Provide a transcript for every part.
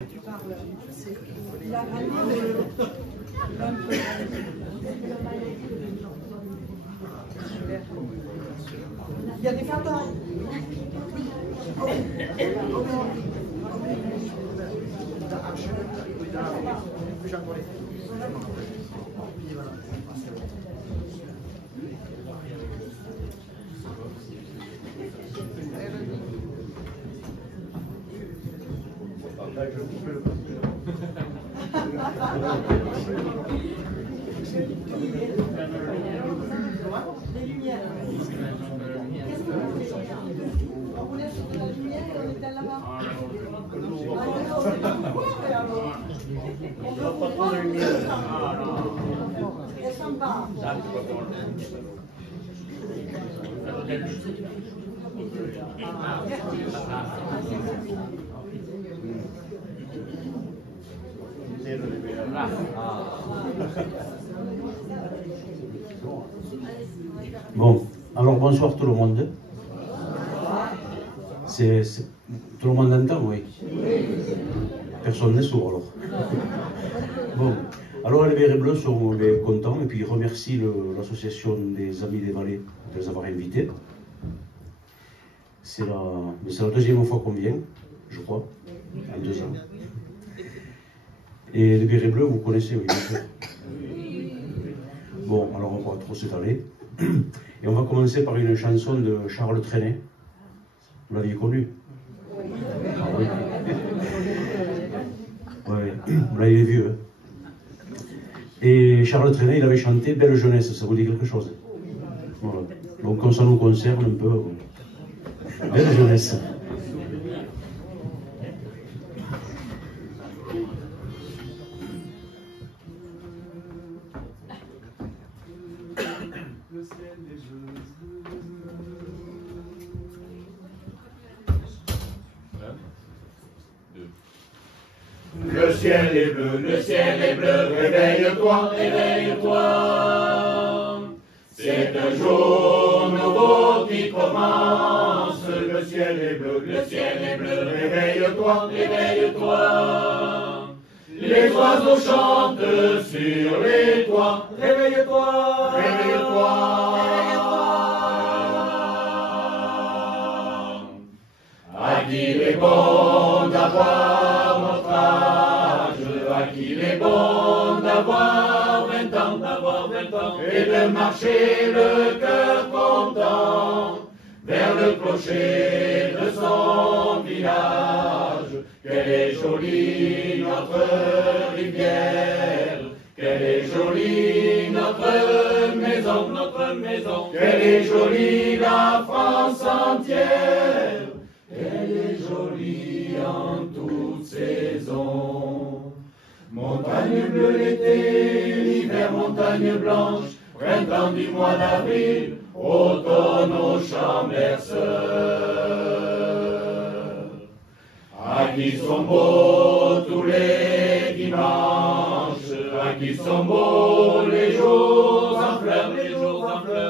Il y a des cartons. Des lumières. Qu'est-ce que vous voulez? On voulait sur de la lumière et on était là-bas. On veut pas de lumière. Elles sont bas. Bon, alors bonsoir tout le monde. Tout le monde entend, oui. Personne n'est sourd alors. Bon, alors les Verts et Bleus sont contents et puis ils remercient l'association des Amis des Vallées de les avoir invités. C'est la deuxième fois qu'on vient, je crois, en 2 ans. Et les Verts et Bleus, vous connaissez, oui, bien sûr. Bon, alors on va pas trop s'étaler. Et on va commencer par une chanson de Charles Trenet. Vous l'aviez connu? Ah oui. Ouais, vous l'avez vu. Hein. Et Charles Trenet, il avait chanté Belle Jeunesse, ça vous dit quelque chose? Voilà. Donc comme ça nous concerne un peu. Belle Jeunesse. Le ciel est bleu, le ciel est bleu, réveille-toi, réveille-toi. C'est un jour nouveau qui commence. Le ciel est bleu, le ciel est bleu, réveille-toi, réveille-toi. Les oiseaux chantent sur les toits. Réveille-toi, réveille-toi, réveille-toi. À qui il est bon d'avoir notre âge, à qui il est bon d'avoir 20 ans, et de marcher le cœur content vers le clocher de son village. Quelle est jolie notre rivière, quelle est jolie notre maison, quelle est jolie la France entière, elle est jolie en toute saison. Montagne bleue l'été, l'hiver montagne blanche, printemps du mois d'avril, automne aux champs berceurs. À qui sont beaux tous les dimanches, à qui sont beaux les jours en fleurs,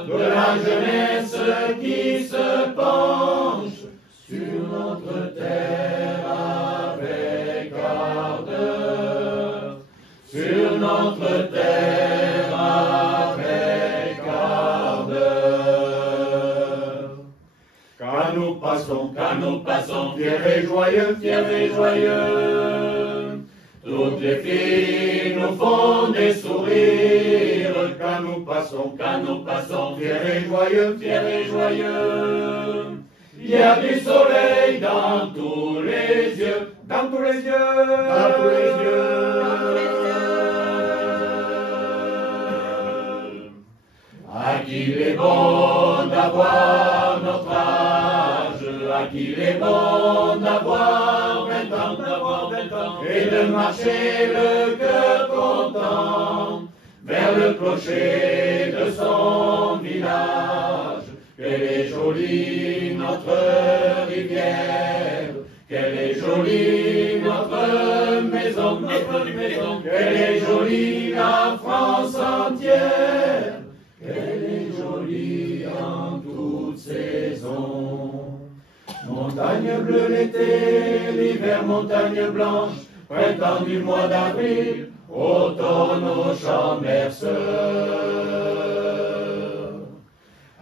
de la jeunesse qui se penche sur notre terre avec ardeur, sur notre terre avec ardeur. Quand nous passons, fiers et joyeux, toutes les filles nous font des sourires. Quand nous passons, fiers et joyeux, il y a du soleil dans tous les yeux, dans tous les yeux, dans tous les yeux. À qui il est bon d'avoir notre âge, à qui il est bon d'avoir 20 ans, et de marcher le cœur content vers le clocher de son village. Quelle est jolie notre rivière, quelle est jolie notre maison, quelle est jolie la France entière, quelle est jolie en toute saison. Montagne bleue l'été, l'hiver montagne blanche, printemps du mois d'avril, automne au champ berceur.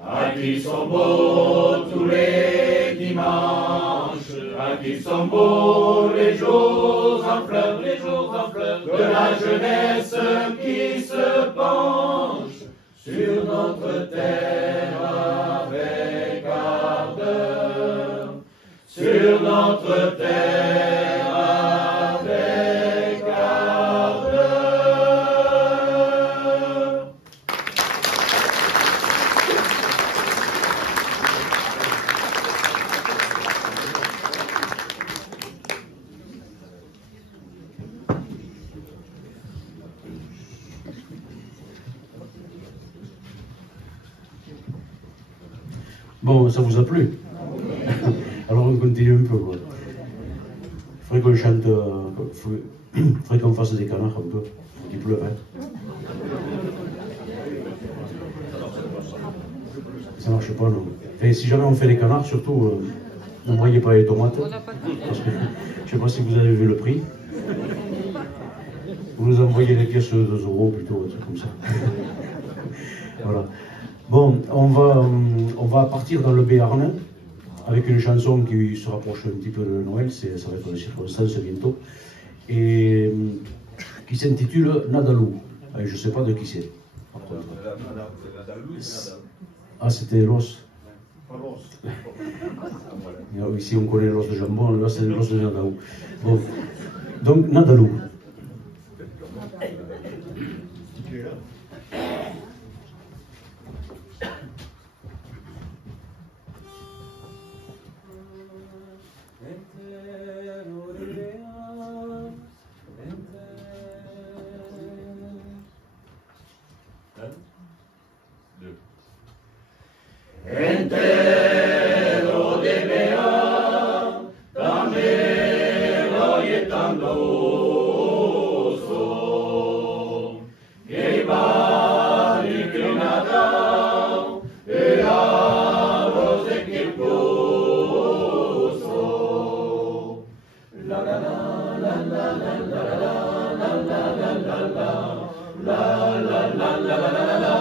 À qui sont beaux tous les dimanches, à qui sont beaux les jours en fleurs, de la jeunesse qui se penche sur notre terre avec ardeur, sur notre terre avec ardeur. Bon, ça vous a plu? Alors on continue un peu, quoi. Il faudrait qu'on chante, il faudrait qu'on fasse des canards un peu, il pleut, hein. Ça marche pas, non. Et si jamais on fait des canards, surtout, n'envoyez pas les tomates, parce que je sais pas si vous avez vu le prix. Vous nous envoyez les pièces de 2 € plutôt, un truc comme ça. Voilà. Bon, on va partir dans le Béarn avec une chanson qui se rapproche un petit peu de Noël, ça va être de circonstance bientôt, et qui s'intitule Nadalou. Je ne sais pas de qui c'est. Ah, c'était l'os. Ici on connaît l'os de jambon, là c'est l'os de Nadalou. Bon, donc Nadalou. Entero de Beam, tamero yetandoso, que va inclinado, e arroz de que puso. La la la la la la la la la la la la la la la la.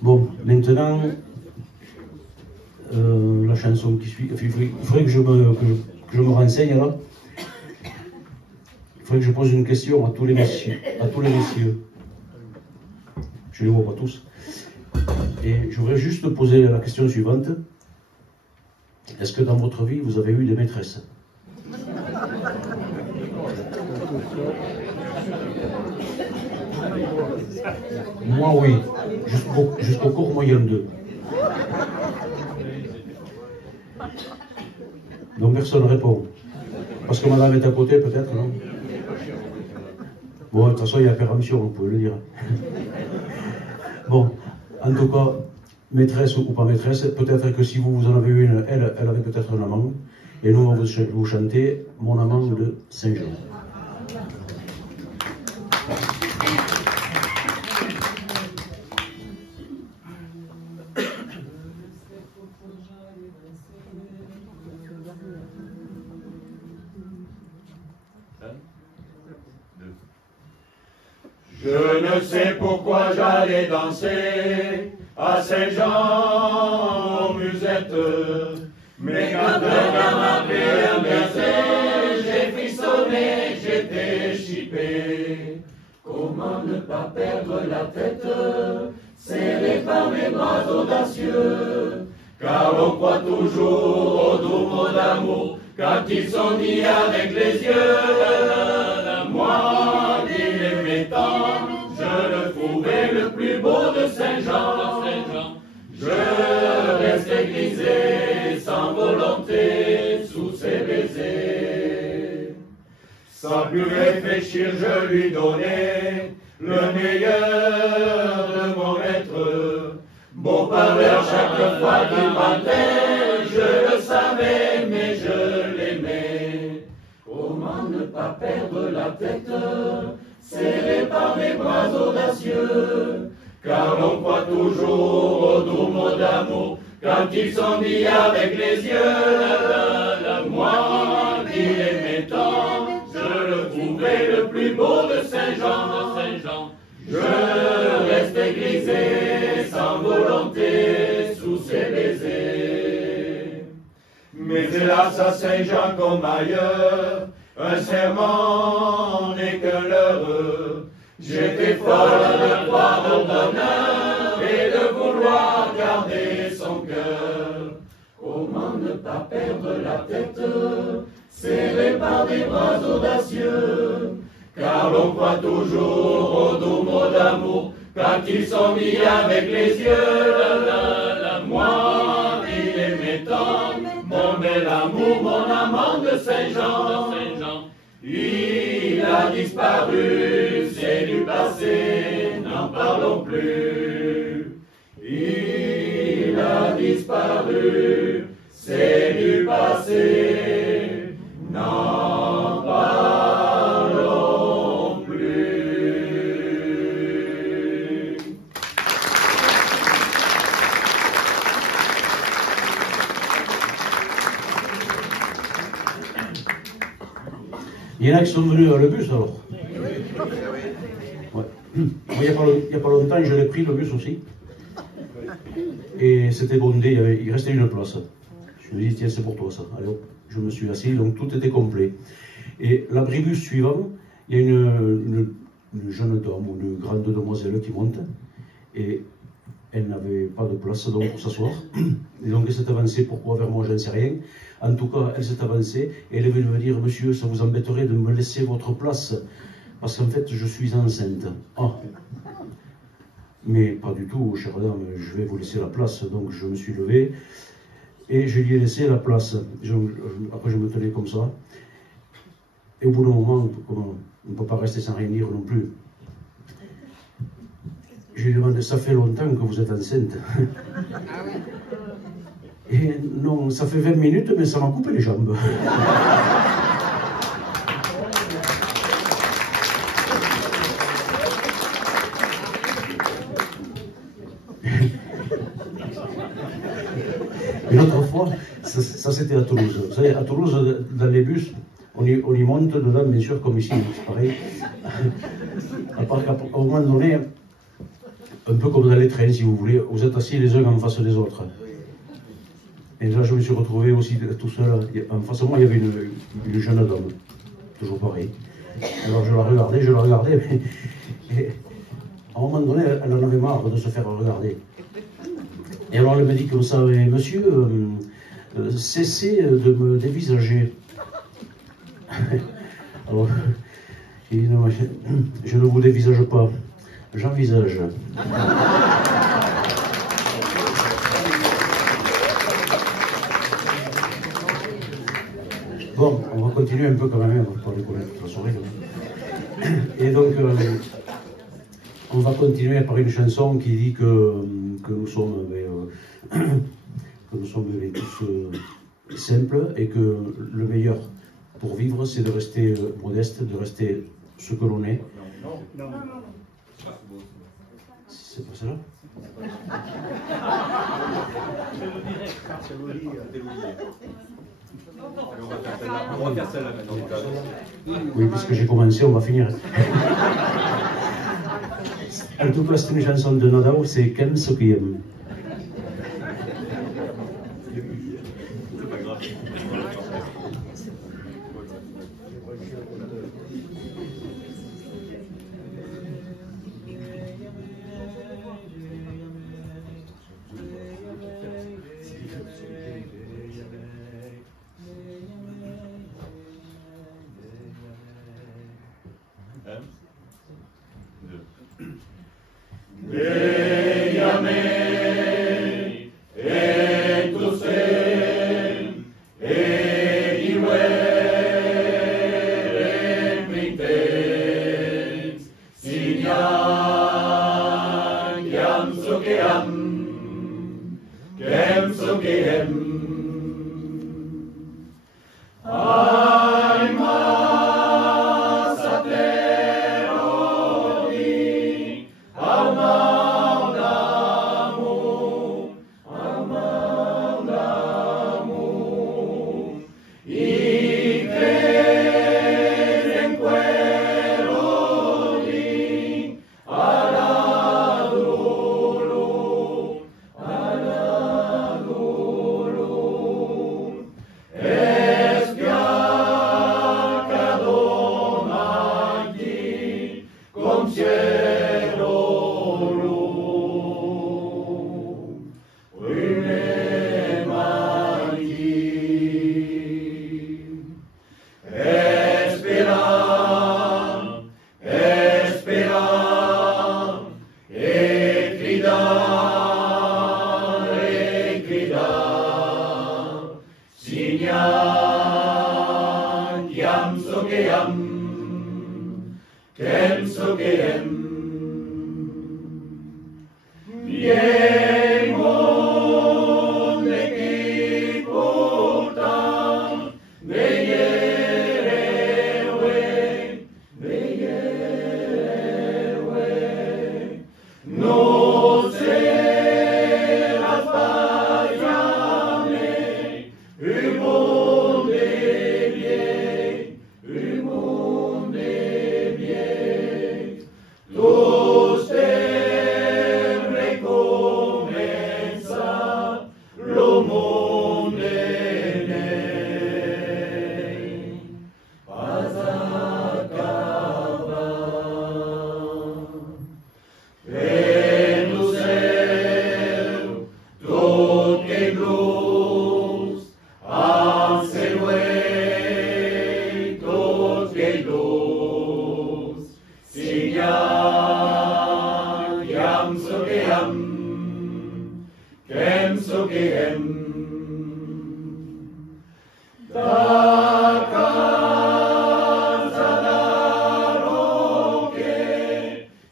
Bon, maintenant, la chanson qui suit, il faudrait que je me renseigne là. Il faudrait que je pose une question à tous les messieurs. Je ne les vois pas tous. Et je voudrais juste poser la question suivante. Est-ce que dans votre vie, vous avez eu des maîtresses? Moi, oui. Jusqu'au cours moyen 2. Donc personne ne répond. Parce que madame est à côté, peut-être, non? Bon, de toute façon, il y a péremption, vous pouvez le dire. Bon, en tout cas, maîtresse ou pas maîtresse, peut-être que si vous en avez eu une, elle avait peut-être un amant. Et nous, on va vous chanter Mon amant de Saint-Jean. Je ne sais pourquoi j'allais danser à Saint-Jean aux musettes, mais quand un gars m'a pris un baiser, j'ai frissonné, j'étais chippé. Comment ne pas perdre la tête, serré par mes bras audacieux, car l'on croit toujours au doux mot d'amour quand ils sont dits avec les yeux. Moi, qu'il aimait tant, je le trouvais le plus beau de Saint-Jean. Je restais grisé sans volonté sous ses baisers. Sans plus réfléchir, je lui donnais le meilleur de mon être. Beau parleur, chaque fois qu'il mentait, je le savais, mais je l'aimais. Comment ne pas perdre la tête, serré par mes bras audacieux, car l'on croit toujours au doux mot d'amour quand ils sont dits avec les yeux. Moi qui l'aimais tant, je le trouvais le plus beau de Saint-Jean. Je restais grisé sans volonté sous ses baisers. Mais hélas à Saint-Jean comme ailleurs, un serment n'est qu'un leurre. J'étais folle de croire au bonheur et de vouloir garder son cœur. Comment ne pas perdre la tête, serré par des bras audacieux, car l'on croit toujours au doux mot d'amour quand ils sont mis avec les yeux. Moi qui l'aimais tant, mon bel amour, mon amant de Saint-Jean. Il a disparu, c'est du passé, n'en parlons plus. Il a disparu, c'est du passé, n'en parlons plus. Il y en a qui sont venus à le bus alors. Ouais. Moi, il n'y a pas longtemps, je l'ai pris le bus aussi. Et c'était bondé, il restait une place. Je me dis, tiens, c'est pour toi ça. Allez hop, je me suis assis, donc tout était complet. Et l'abribus suivant, il y a une jeune dame ou une grande demoiselle qui monte. Et elle n'avait pas de place donc pour s'asseoir. Et donc elle s'est avancée, pourquoi vers moi, j'en sais rien. En tout cas, elle s'est avancée et elle est venue me dire, monsieur, ça vous embêterait de me laisser votre place, parce qu'en fait, je suis enceinte. Ah. Mais pas du tout, chère dame, je vais vous laisser la place. Donc je me suis levé et je lui ai laissé la place. Après, je me tenais comme ça. Et au bout d'un moment, on ne peut pas rester sans rien dire non plus. Je lui demande, ça fait longtemps que vous êtes enceinte. Ah ouais. Et non, ça fait 20 minutes, mais ça m'a coupé les jambes. Une autre fois, ça c'était à Toulouse. Vous savez, à Toulouse, dans les bus, on y monte dedans, bien sûr, comme ici, c'est pareil. À part qu'à un moment donné, un peu comme dans les trains, si vous voulez, vous êtes assis les uns en face des autres. Et là, je me suis retrouvé aussi tout seul. En face de moi, il y avait une jeune dame, toujours pareil. Alors je la regardais, et à un moment donné, elle en avait marre de se faire regarder. Et alors elle me dit comme ça, monsieur, cessez de me dévisager. Alors, j'ai dit, non, je ne vous dévisage pas, j'envisage. Bon, on va continuer un peu quand même, on va parler pour la soirée quand même. Et donc, on va continuer par une chanson qui dit que nous sommes, tous simples et que le meilleur pour vivre, c'est de rester modeste, de rester ce que l'on est. Non. C'est pas cela? On va faire celle-là maintenant. Oui, puisque j'ai commencé, on va finir. En tout cas, c'est une chanson de Nadao, c'est Qu'aime ce qui aime. C'est pas grave.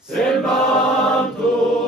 Selvato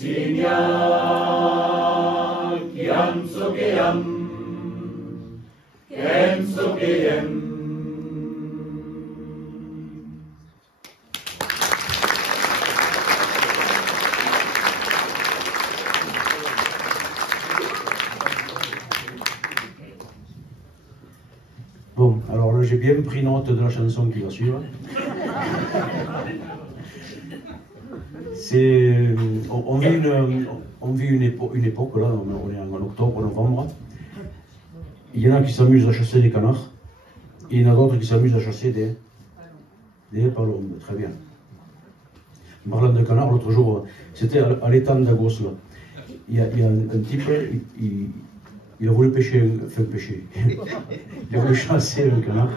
Signa, kiam sokeam, kem sokeem. Bon, alors là j'ai bien pris note de la chanson qui va suivre. C'est, on vit une époque, là, on est en octobre, novembre. Il y en a qui s'amusent à chasser des canards, et il y en a d'autres qui s'amusent à chasser des palombes. Très bien. En parlant de canards, l'autre jour, c'était à l'étang d'Agos, là. Il y a un type, il a voulu pêcher, il a voulu chasser un canard.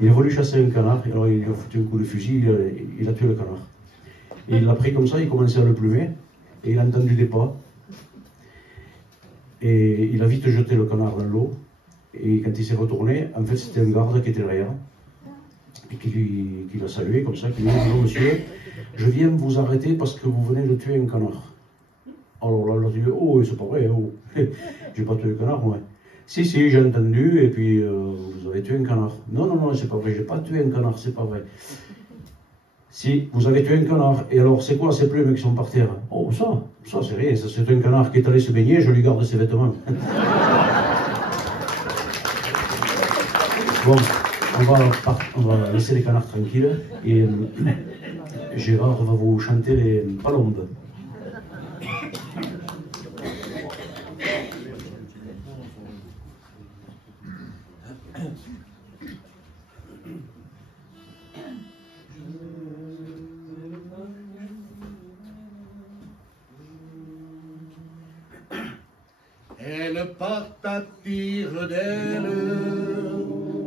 Il a voulu chasser un canard, alors il a foutu un coup de fusil, il a tué le canard. Et il l'a pris comme ça, il commençait à le plumer, et il a entendu des pas. Et il a vite jeté le canard dans l'eau, et quand il s'est retourné, en fait c'était un garde qui était derrière, et qui l'a salué comme ça, qui lui a dit « Bonjour monsieur, je viens vous arrêter parce que vous venez de tuer un canard. » Alors là, il a dit « Oh, c'est pas vrai, oh, j'ai pas tué un canard, moi. » Si, j'ai entendu, et puis vous avez tué un canard. Non, non, non, c'est pas vrai, j'ai pas tué un canard, c'est pas vrai. Si, vous avez tué un canard, et alors c'est quoi ces plumes qui sont par terre? Oh, ça c'est rien, ça c'est un canard qui est allé se baigner, je lui garde ses vêtements. Bon, on va laisser les canards tranquilles, et Gérard va vous chanter les palombes. Elles partent à tire d'aile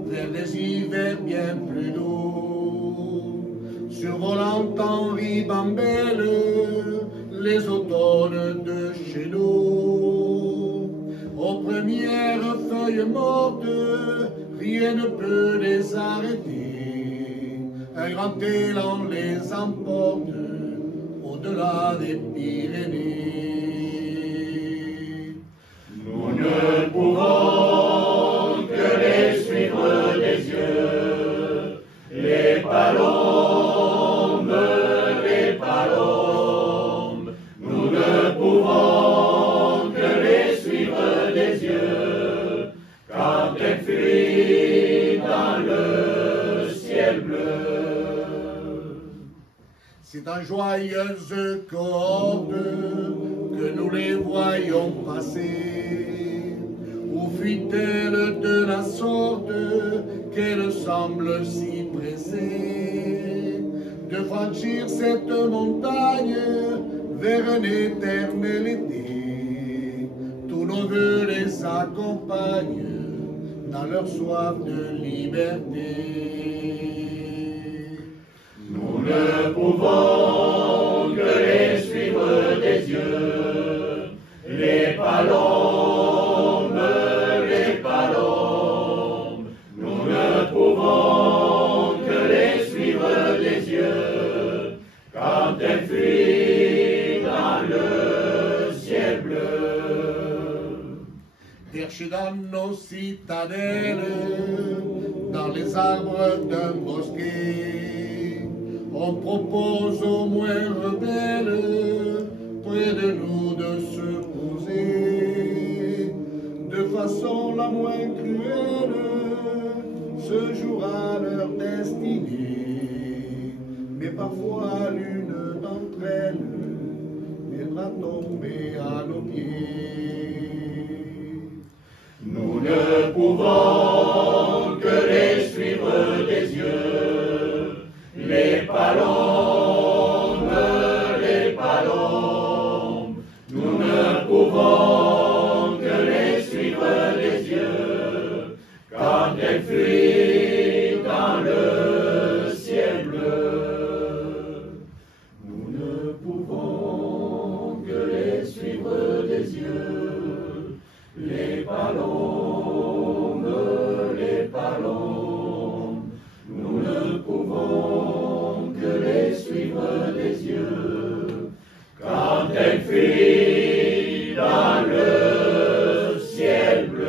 vers des hivers bien plus doux, survolant en ribambelle les automnes de chez nous. Aux premières feuilles mortes, rien ne peut les arrêter. Un grand élan les emporte au-delà des Pyrénées. Nous ne pouvons que les suivre des yeux, les palombes, les palombes. Nous ne pouvons que les suivre des yeux, quand elles fuient dans le ciel bleu. C'est en joyeuse cohorte que nous les voyons passer. Où fuit-elle de la sorte qu'elle semble si pressée de franchir cette montagne vers un éternel été? Tous nos vœux les accompagnent dans leur soif de liberté. Nous ne pouvons que les suivre des yeux, les palombes, les palombes. Nous ne pouvons que les suivre des yeux, quand elles fuient dans le ciel bleu. Perchés dans nos citadelles, dans les arbres d'un bosquet, on propose aux moins rebelles près de nous de se poser. De façon la moins cruelle, se jouera leur destinée. Mais parfois l'une d'entre elles viendra tomber à nos pieds. Nous ne pouvons que les suivre des yeux, les palombes, les palombes. Nous ne pouvons que les suivre des yeux, quand elles fuient dans le ciel bleu. Nous ne pouvons que les suivre des yeux, les palombes, les palombes. Nous ne pouvons que les suivre des yeux, elle fuit dans le ciel bleu.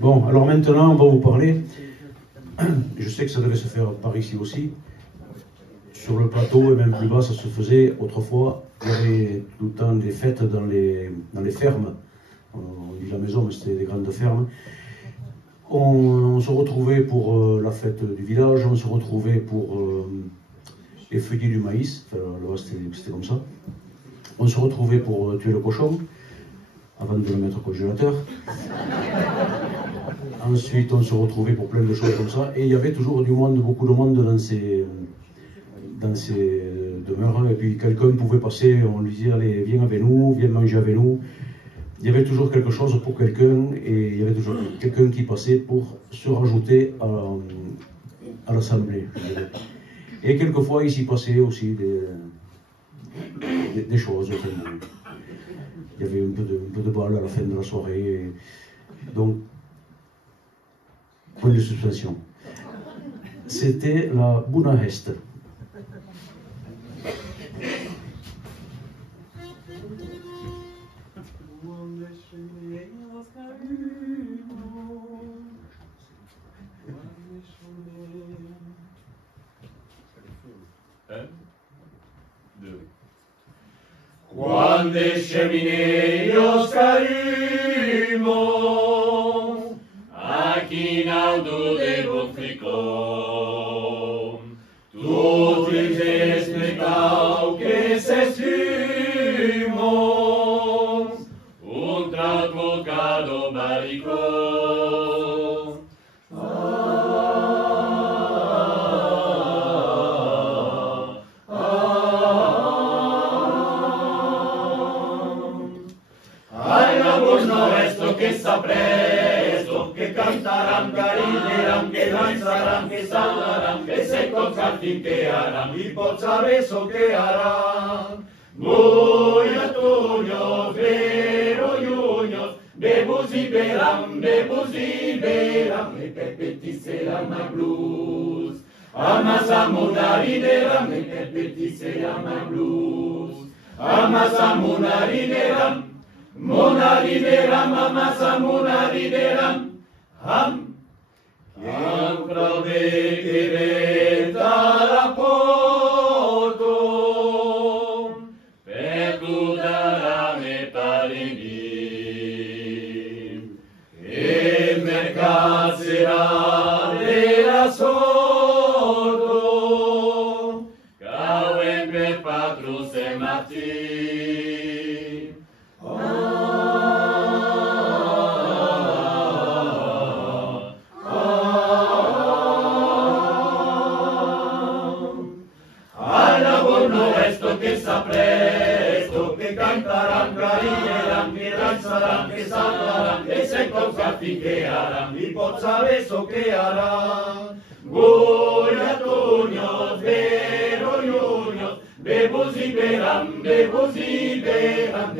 Bon, alors maintenant, on va vous parler. Je sais que ça devait se faire par ici aussi. Sur le plateau et même plus bas, ça se faisait autrefois. Il y avait tout le temps des fêtes dans les fermes. On dit la maison, mais c'était des grandes fermes. On se retrouvait pour la fête du village, on se retrouvait pour effeuiller du maïs. Enfin, là-bas, c'était comme ça. On se retrouvait pour tuer le cochon, avant de le mettre au congélateur. Ensuite, on se retrouvait pour plein de choses comme ça. Et il y avait toujours du monde, beaucoup de monde dans ces demeures. Et puis quelqu'un pouvait passer, on lui disait, allez, viens avec nous, viens manger avec nous. Il y avait toujours quelque chose pour quelqu'un, et il y avait toujours quelqu'un qui passait pour se rajouter à l'assemblée. Et quelquefois, il s'y passait aussi des choses. Il y avait un peu de bal à la fin de la soirée. Donc, point de suspension. C'était la Bunahest. Quando scemineios caímos, aqui naldo de Botricom, tu te explicau que se estimos, trocado baricom. Que sapresto, que cantarán, carineran, que danzarán, que saltarán, que se concertin, que harán, y por sabeso que harán. Voy a tuños, vero yuños, bebus y verán, me pepeti serán a blues. Amasamunarineram, me pepeti serán a blues. Amasamunarineram, Monarideram, amasa monarideram, ham. Chiam provecere tarapoto, perdudaram e parendim, e mercat será della sordo, cauem per patrus e martir. Presto, que cantarán, carineran, que danzarán, que saltarán, que se concertin, que harán, y por sabeso que harán. Voy a tuños, vero yuños, bebus y verán, me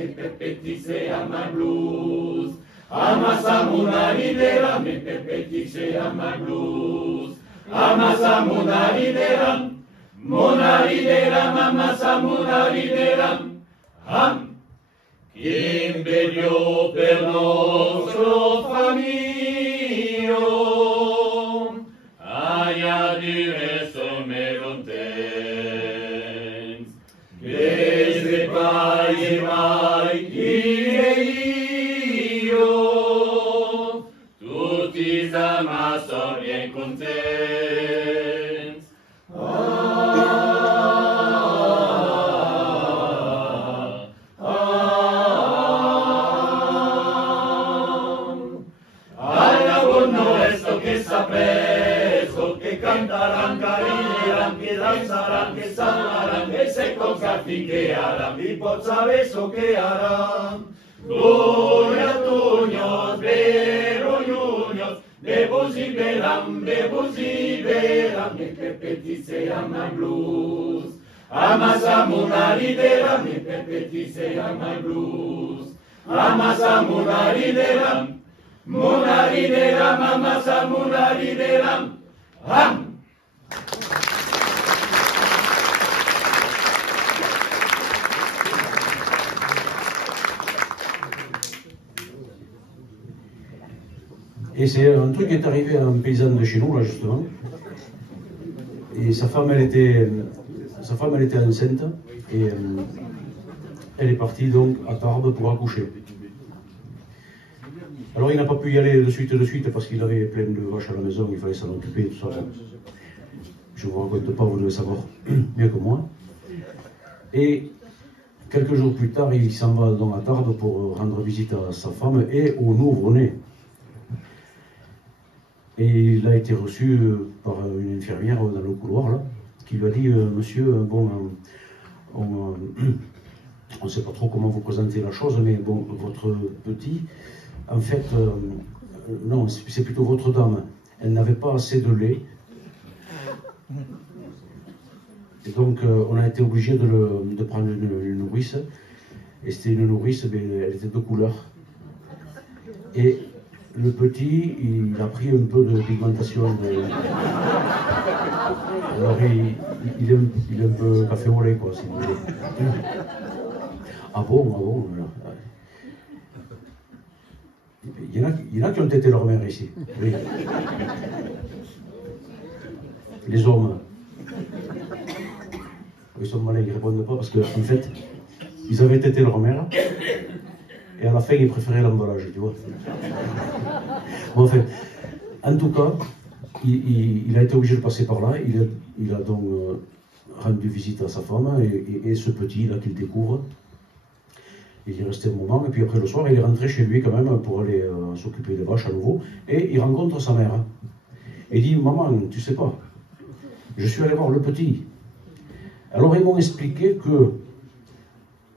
pepeti se ama blues. Amasamunarideram, me pepeti se ama blues. Amasamunarideram, Monarideram, amasamunarideram, ham. Quim vegliò per nostro famiglia, aia dire some lontens, che se paese mai chi e io, tutti amassor bien contents. Presto, que cantarán, carineran, que danzarán, que saltarán, que se concertin, que harán, y por sabeso que harán. Voy a tuños, vero yuños, bebus y verán, me pepeti se ama blues. Amasa munari de ram, mi pepeti se llama blues. Amasa munari de ram, amasa munari de ram, ram. Et c'est un truc qui est arrivé à un paysan de chez nous, là, justement. Et sa femme, elle était enceinte. Et elle est partie donc à Tarbes pour accoucher. Alors il n'a pas pu y aller de suite parce qu'il avait plein de vaches à la maison, il fallait s'en occuper et tout ça. Je ne vous raconte pas, vous devez savoir mieux que moi. Et quelques jours plus tard, il s'en va donc à Tarbes pour rendre visite à sa femme et au nouveau-né. Et il a été reçu par une infirmière dans le couloir, là, qui lui a dit monsieur, bon, on ne sait pas trop comment vous présenter la chose, mais bon, votre petit, en fait, non, c'est plutôt votre dame, elle n'avait pas assez de lait. Et donc, on a été obligé de prendre une nourrice, et c'était une nourrice, mais elle était de couleur. Et le petit, il a pris un peu de pigmentation. Alors, il est un peu café au lait, quoi, si vous voulez. Ah bon. Il y en a qui ont été leur mère ici. Oui. Les hommes. Ils sont malins, ils ne répondent pas parce qu'en fait, ils avaient été leur mère. Et à la fin, ils préféraient l'emballage, tu vois. Bon, enfin, en tout cas, il a été obligé de passer par là. Il a donc rendu visite à sa femme et ce petit là qu'il découvre. Il est resté un moment et puis après le soir, il est rentré chez lui quand même pour aller s'occuper des vaches à nouveau. Et il rencontre sa mère. Il dit, maman, tu sais pas, je suis allé voir le petit. Alors ils m'ont expliqué que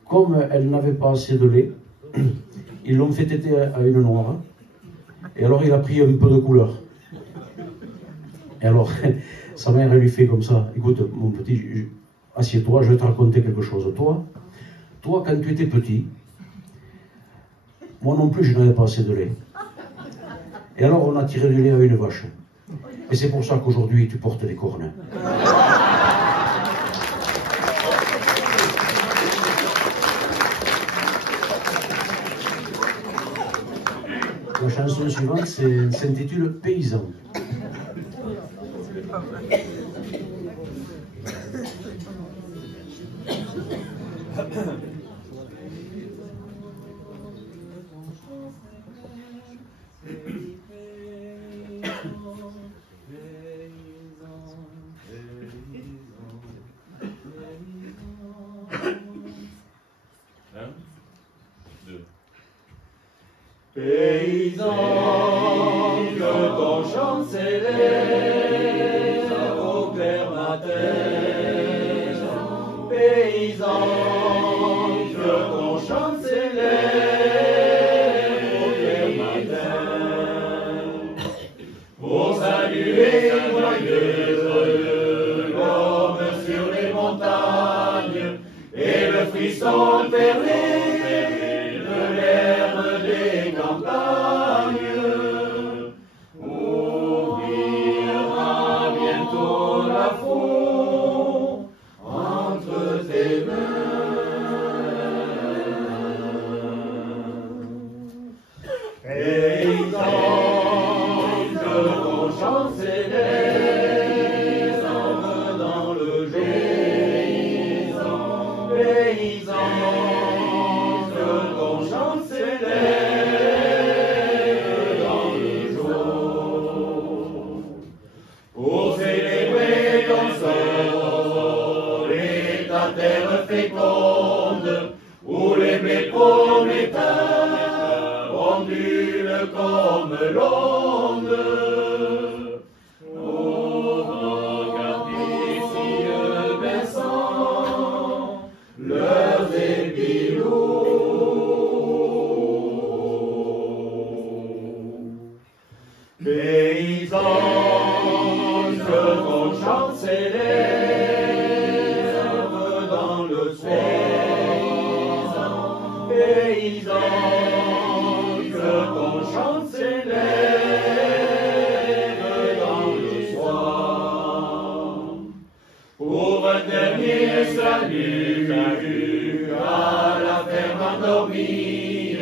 comme elle n'avait pas assez de lait, ils l'ont fait téter à une noire. Et alors il a pris un peu de couleur. Et alors sa mère elle lui fait comme ça, écoute mon petit, assieds-toi, je vais te raconter quelque chose. Toi quand tu étais petit, moi non plus je n'avais pas assez de lait. Et alors on a tiré du lait à une vache. Et c'est pour ça qu'aujourd'hui tu portes des cornes. La chanson suivante s'intitule Paysan. Paysan, que ton chant s'élève au clair matin. Paysan, que ton chant s'élève au clair matin. Pour saluer joyeux l'homme sur les montagnes et le frisson perlé de l'herbe des campagnes. Ouvrira bientôt la faune entre tes mains. Paysan, que ton chant s'élève dans le jour. Paysan, que ton chant s'élève dans le jour. Pour célébrer ton sol et ta terre féconde, où les blés prometteurs ondulent comme l'onde. Nos regards d'ici baissant leurs épis lourds. Paysan, que ton chant s'élève soir. Paysan, que ton chant s'élève dans le soir. Pour un dernier salut à la ferme endormie,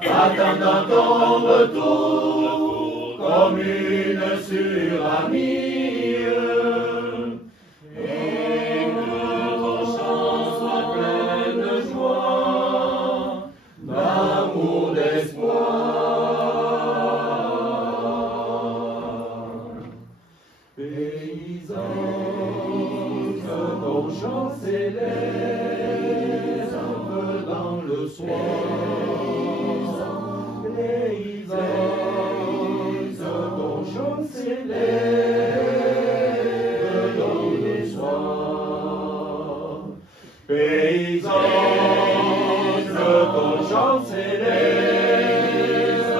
attendant ton retour comme une suramie. Et que ton chant soit plein de joie, d'amour, d'espoir. Paysan, que ton chant s'élève dans le soir. Paysan, que ton chant s'élève dans le soir. Paysan, que ton chant s'élève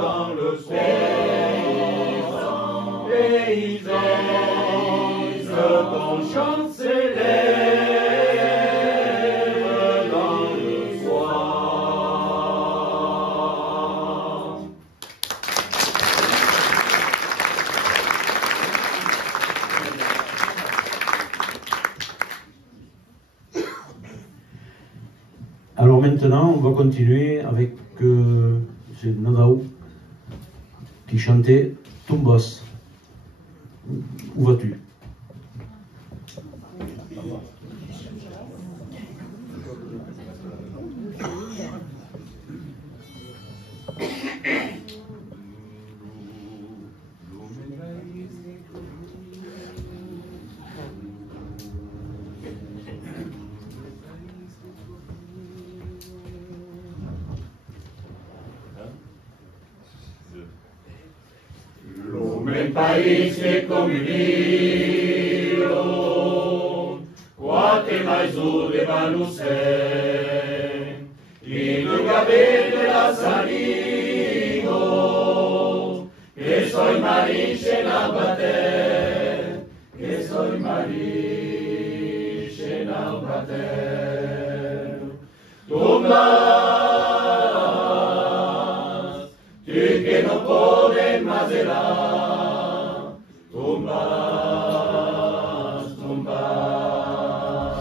dans le soir. Paysan, que ton chant s'élève dans le soir. Alors maintenant, on va continuer avec c'est Nadao qui chantait Tumbas. Où vas-tu? Lumen paese comunio, quate mai zureva luce, il gabete la salino, che soi marisce na bate, che soi marisce na bate. Tumbas, tu che non pode maserà, tumbas, tumbas,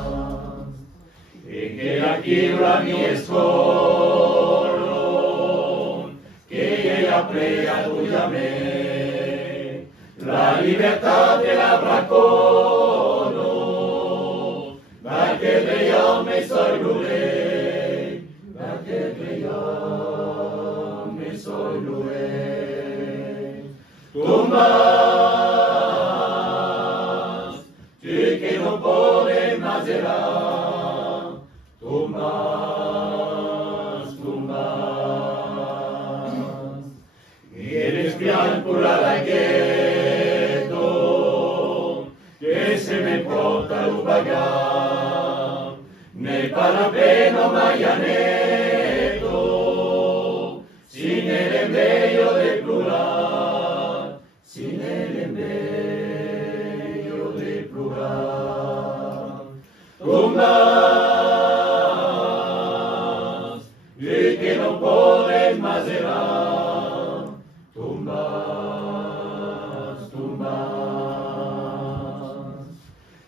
e che aquí la mia scolo, che ella prega tuya me, la libertà te la bracono, da che de io me soy lure, da che de io me soy lure. Tumbas, tu che non pode maserà, tumbas, tumbas, eres pian pura la ghetto, che se me porta un bagà, ne parapeno maianetto, sin el embleo de plural, sin el embleo de plural. Tumbas, y que no podes maserà, tumbas, tumbas.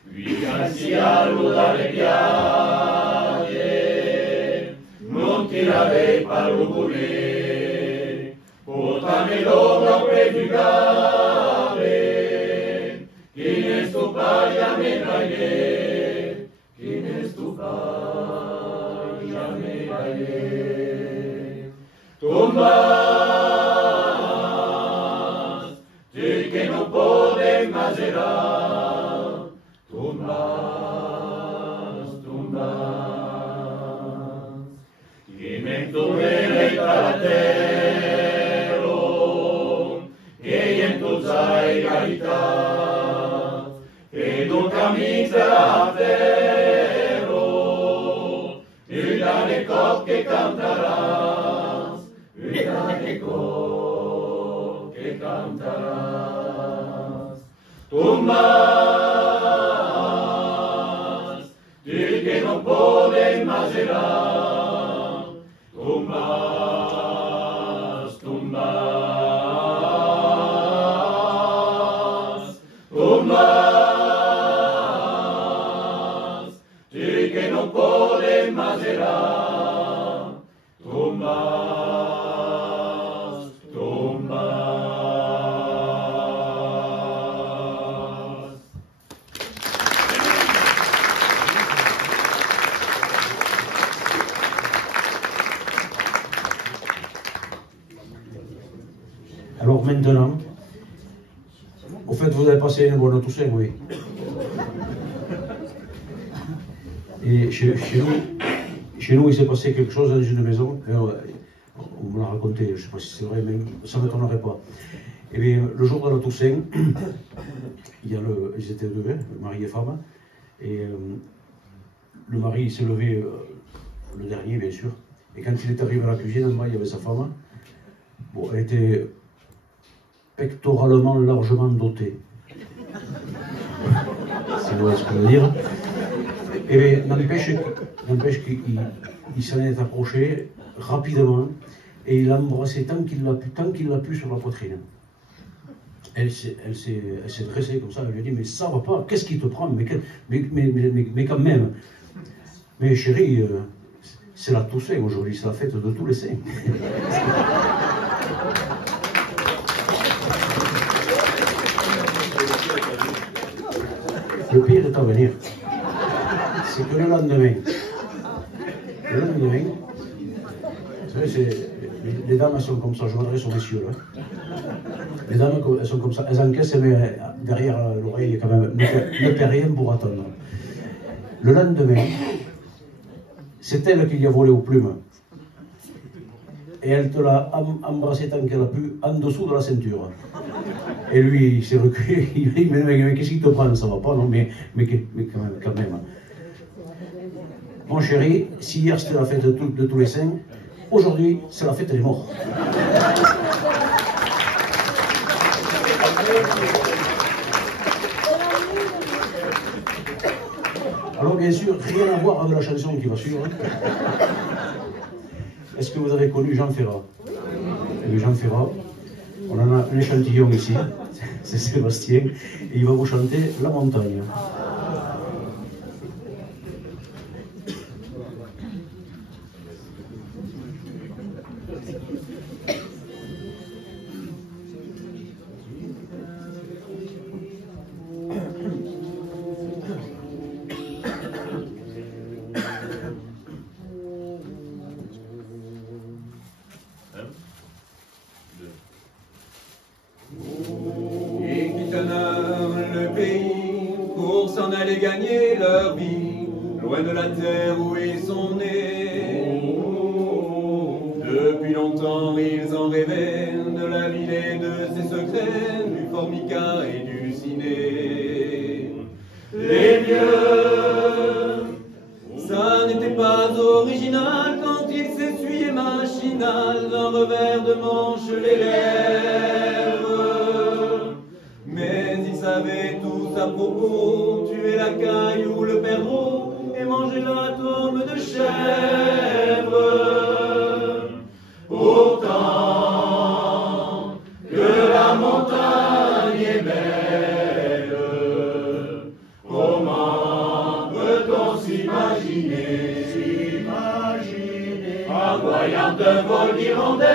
Vigansi alludare piace, non tirare palugure, portami l'ombra predicare, chi ne stupaglia me trae, chi ne stupaglia me trae. Tumbas, tu che non pode maserà, tumbas, tumbas, che me tuve caratero, che en tu sai carità, e tu camizera ferro, il dane cop che cantarás, il dane cop che cantarás. Tumbas, tu che non puoi Mazera. Tumbas, tumbas, tumbas, tu que non pode Mazera. Tumbas, tumbas. Alors maintenant, au fait, vous avez passé un bon Toussaint, oui. Et chez nous, il s'est passé quelque chose dans une maison. On me l'a raconté, je ne sais pas si c'est vrai, mais ça ne m'étonnerait pas. Et bien, le jour de la Toussaint, ils étaient deux, mari et femme, et le mari s'est levé, le dernier bien sûr, et quand il est arrivé à la cuisine, en bas, il y avait sa femme. Bon, elle était pectoralement largement dotée. C'est vrai ce que je veux dire. Et bien, n'empêche qu'il s'en est approché rapidement et il l'a embrassé tant qu'il l'a pu sur la poitrine. Elle s'est dressée comme ça, elle lui a dit mais ça va pas, qu'est-ce qui te prend, mais quand même. Mais chérie, c'est la Toussaint aujourd'hui, c'est la fête de tous les saints. Le pire est à venir. C'est que le lendemain, vous savez, les dames elles sont comme ça, je m'adresse aux messieurs là. Les dames elles sont comme ça, elles encaissent mais derrière l'oreille quand même, ne fait rien pour attendre. Le lendemain, c'est elle qui lui a volé aux plumes. Et elle te l'a embrassé tant qu'elle a pu, en dessous de la ceinture. Et lui, il s'est reculé, il dit, mais qu'est-ce qui te prend, ça va pas, non, mais quand même. Mon chéri, si hier c'était la fête de tous les saints, aujourd'hui c'est la fête des morts. Alors bien sûr, rien à voir avec la chanson qui va suivre. Est-ce que vous avez connu Jean Ferrat? Oui. Jean Ferrat, on en a un échantillon ici, c'est Sébastien, et il va vous chanter La Montagne. Le pays pour s'en aller gagner leur vie, loin de la terre où ils sont nés. Depuis longtemps ils en rêvaient de la ville et de ses secrets, du formica et du ciné. Les vieux, ça n'était pas original quand ils s'essuyaient machinal d'un revers de manche les lèvres. Mais ils savaient tous à propos tuer la caille ou le perdreau et manger l'atome de chèvre. Autant que la montagne est belle, comment peut-on s'imaginer en voyant un vol d'hirondelle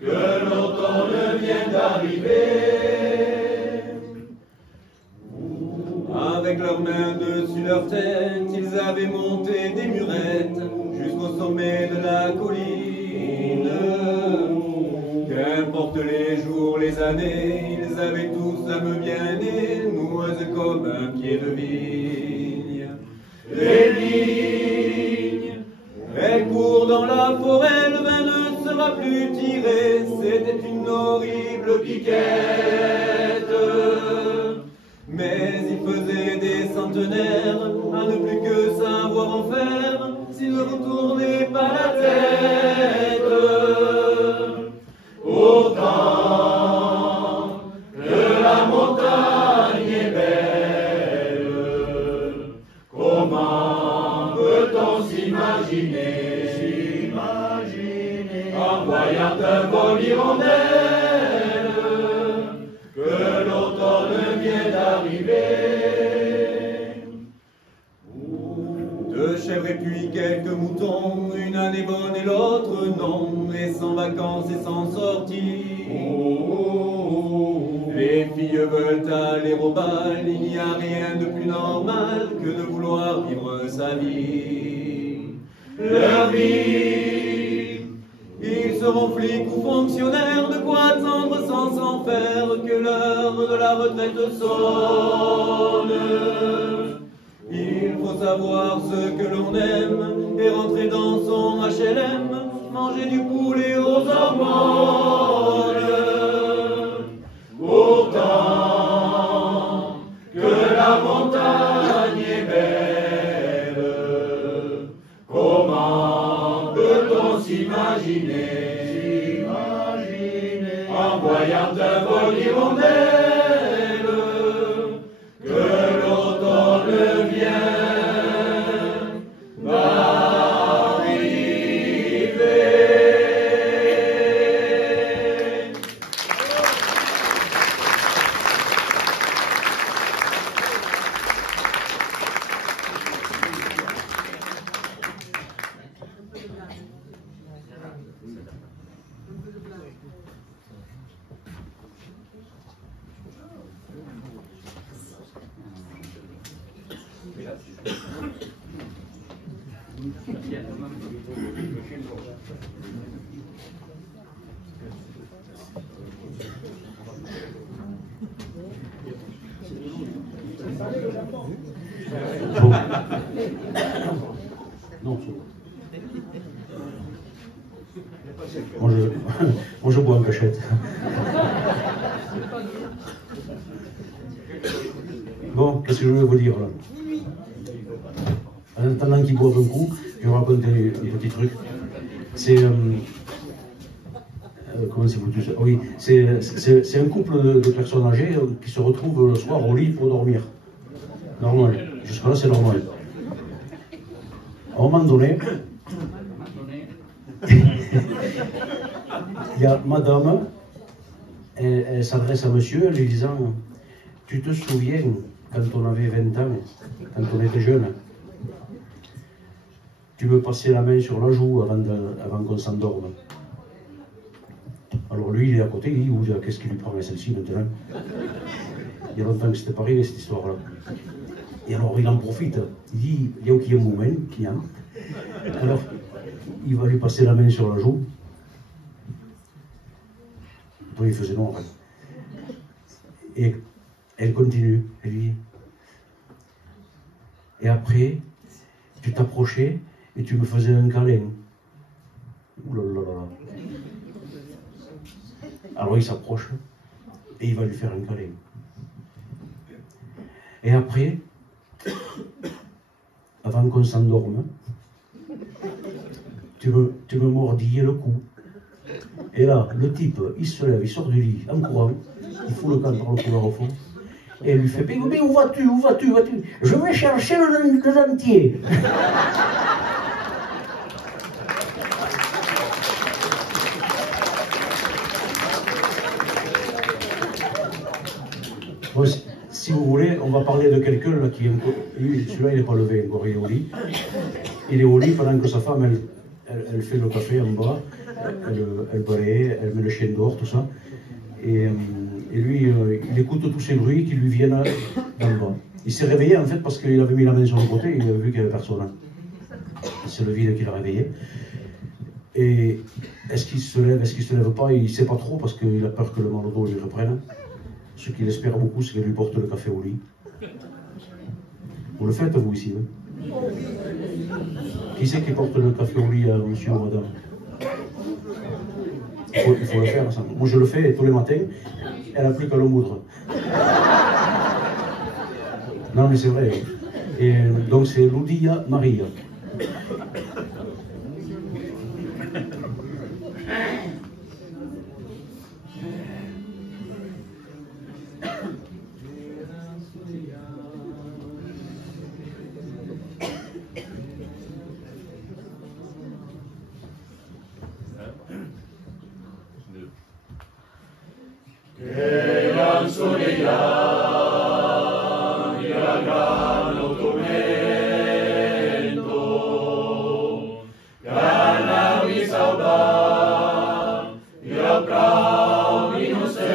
que l'automne vient d'arriver. Avec leurs mains dessus leur tête, ils avaient monté des murettes jusqu'au sommet de la colline. Qu'importe les jours, les années, ils avaient tous l'âme bien née, noueuse comme un pied de vigne. Les vignes, elles courent dans la forêt, le vin ne sera plus tiré, c'était une horrible piquette. Mais il faisait des centenaires à ne plus que savoir en faire s'il ne retournait pas la tête. Autant que la montagne est belle, comment peut-on s'imaginer, en voyant un vol hirondelle, que l'automne vient d'arriver. Deux chèvres et puis quelques moutons, une année bonne et l'autre non, et sans vacances et sans sortie. Les filles veulent aller au bal, il n'y a rien de plus normal que de vouloir vivre sa vie. Leur vie, Ils seront flics ou fonctionnaires, de quoi attendre sans s'en faire que l'heure de la retraite sonne. Il faut savoir ce que l'on aime et rentrer dans son HLM, manger du poulet aux hormones. pourtant que la montagne est belle, comment peut-on s'imaginer, en voyant un vol hirondelle, que l'automne vient d'arriver. Bon. Non, c'est bon. Moi, je bois en cachette. Bon, qu'est-ce que je voulais vous dire là? En attendant qu'ils boivent un coup, je vais vous raconter un petit truc. C'est. Comment c'est foutu ça? Oui, c'est un couple de personnes âgées qui se retrouvent le soir au lit pour dormir. Normal. Jusque-là, c'est normal. À un moment donné, il y a madame, elle s'adresse à monsieur en lui disant: tu te souviens quand on avait 20 ans, quand on était jeune, tu me passais la main sur la joue avant qu'on s'endorme. Alors lui, il est à côté, il dit: qu'est-ce qui lui prend à celle-ci maintenant? Il y a longtemps que c'était pas arrivé cette histoire-là. Et alors il en profite, il dit: il y a un moment qui a. Alors il va lui passer la main sur la joue. Oui, il faisait noir. Et elle continue, elle dit: et après, tu t'approchais et tu me faisais un câlin. Ouh là là là. Alors il s'approche et il va lui faire un câlin. Et après, avant qu'on s'endorme, tu me mordillais le cou. Et là, le type, il se lève, il sort du lit en courant, il fout le camp par le couloir au fond, et elle lui fait: mais où vas-tu, où vas-tu, je vais chercher le dentier. Bon, si vous voulez, on va parler de quelqu'un là qui est encore. Celui-là, il n'est pas levé encore, il est au lit. Il est au lit pendant que sa femme, elle fait le café en bas, elle balaye, elle met le chien dehors, tout ça. Et lui, il écoute tous ces bruits qui lui viennent d'en bas. Il s'est réveillé en fait parce qu'il avait mis la main sur le côté et il avait vu qu'il n'y avait personne. C'est le vide qui l'a réveillé. Et est-ce qu'il se lève, est-ce qu'il ne se lève pas? Il ne sait pas trop parce qu'il a peur que le mal au dos lui reprenne. Ce qu'il espère beaucoup, c'est qu'il lui porte le café au lit. Vous le faites, vous, ici, hein? Qui c'est qui porte le café au lit à monsieur ou madame? Il faut le faire, ça. Moi, je le fais tous les matins. Elle n'a plus qu'à le moudre. Non, mais c'est vrai. Et donc, c'est Ludia Maria. solear y al grano tormento, que a la brisa va y al prado inocento,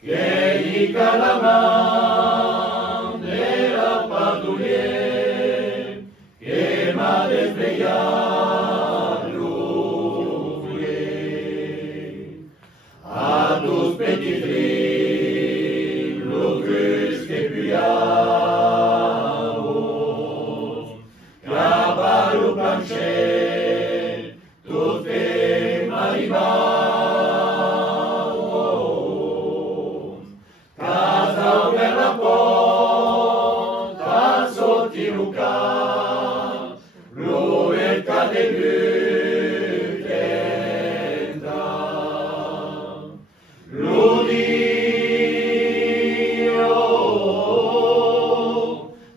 que llega la mano de la patrulla, que m'ha desveillado a tus petits rius, lo que puiamos, cap a lo plancher, tot fem arribar. Casa obert la porta, sortir lo cap, lo el que de lluc entra. Lo Dio,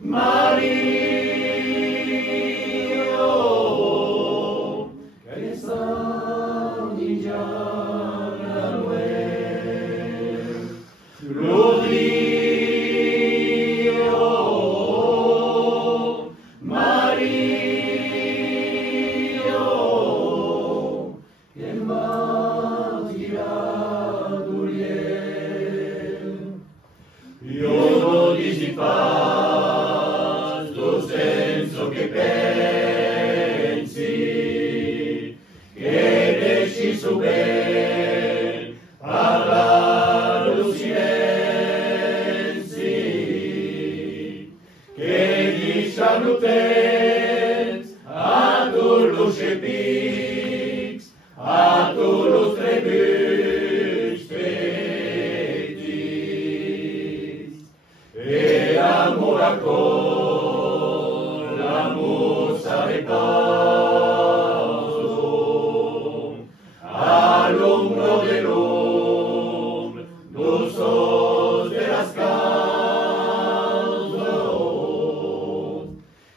Mario, che santi già la nuova. Lo Dio, Mario, che m'ha tirato io lo disipas, lo senso che pensi, che deciso ben, parlare lo silenzi, che diciano tens, a tu lo scepics, a tu lo trebucs fetis, e l'amor con l'amor sabe pauso, all'ombro dell'ombre, los ojos de las causas,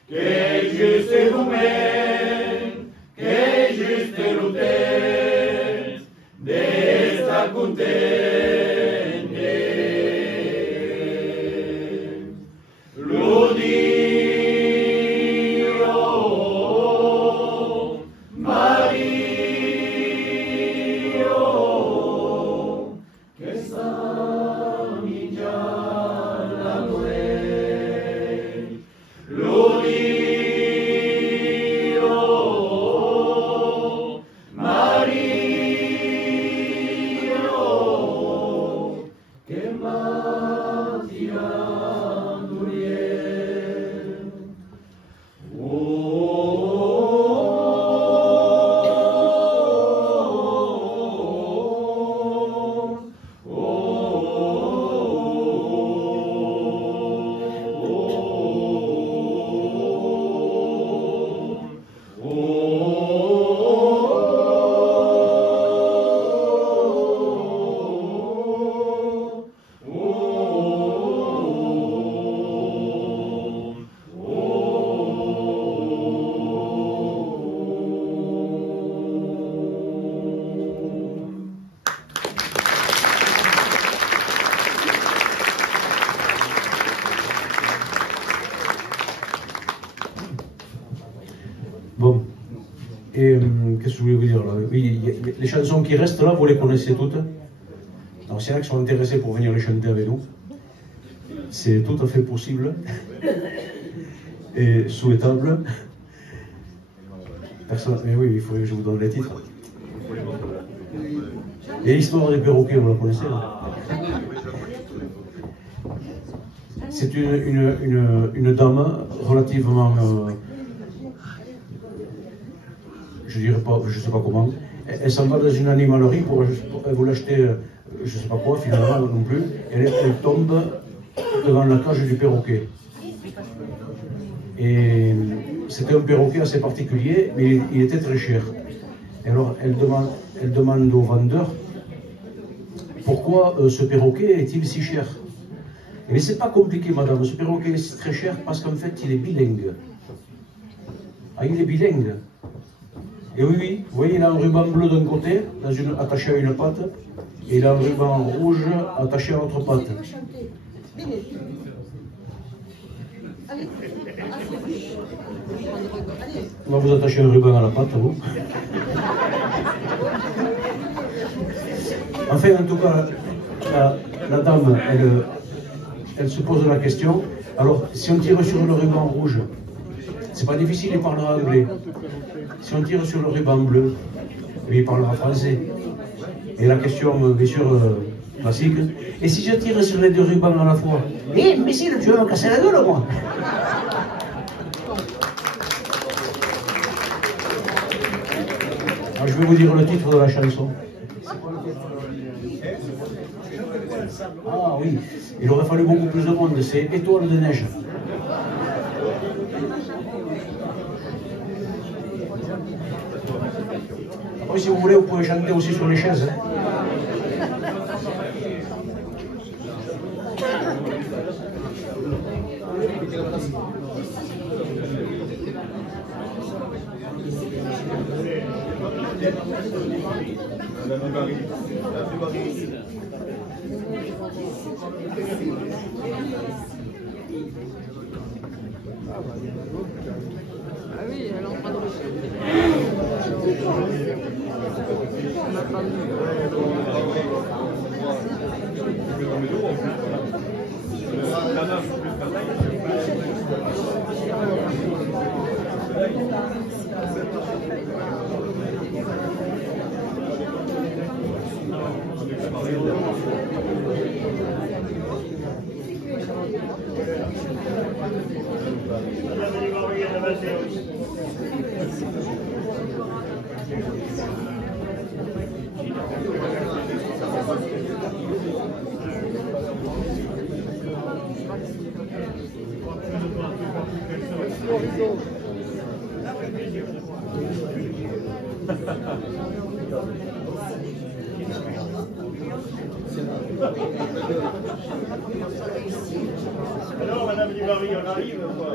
che giuste moment, che giuste l'utent, d'estar content, lo Dio, Mario, che sani già la nuova. Lo Dio, Mario, che m'ha tirato ieri. Bon. Et qu'est-ce que je voulais vous dire là? Oui, les chansons qui restent là, vous les connaissez toutes. Alors s'il y en a qui sont intéressés pour venir les chanter avec nous, c'est tout à fait possible et souhaitable. Personne... Mais oui, il faudrait que je vous donne les titres. Et l'histoire des perroquets, vous la connaissez là? C'est une dame relativement... je dirais pas, je sais pas comment. Elle s'en va dans une animalerie pour elle voulait acheter, je sais pas quoi, finalement non plus. Elle tombe devant la cage du perroquet. Et c'était un perroquet assez particulier, mais il était très cher. Et alors elle demande au vendeur pourquoi ce perroquet est-il si cher. Mais c'est pas compliqué, madame, ce perroquet est très cher parce qu'en fait il est bilingue. Ah, il est bilingue. Et oui, oui, vous voyez, il a un ruban bleu d'un côté, attaché à une patte, et il a un ruban rouge attaché à l'autre patte. On va vous attacher un ruban à la patte, vous. Enfin, en tout cas, la dame, elle se pose la question. Alors, si on tire sur le ruban rouge, c'est pas difficile, il parlera anglais. Si on tire sur le ruban bleu, lui, il parlera français. Et la question, bien sûr, classique. Et si je tire sur les deux rubans à la fois? Eh, mais si, tu veux me casser la gueule, moi? Alors, je vais vous dire le titre de la chanson. Ah oui, il aurait fallu beaucoup plus de monde, c'est Étoile de neige. Après, si vous voulez, vous pouvez chanter aussi sur les chaises. Hein. Ah oui, elle est en train de Alors, Madame Dubarry, on arrive, quoi.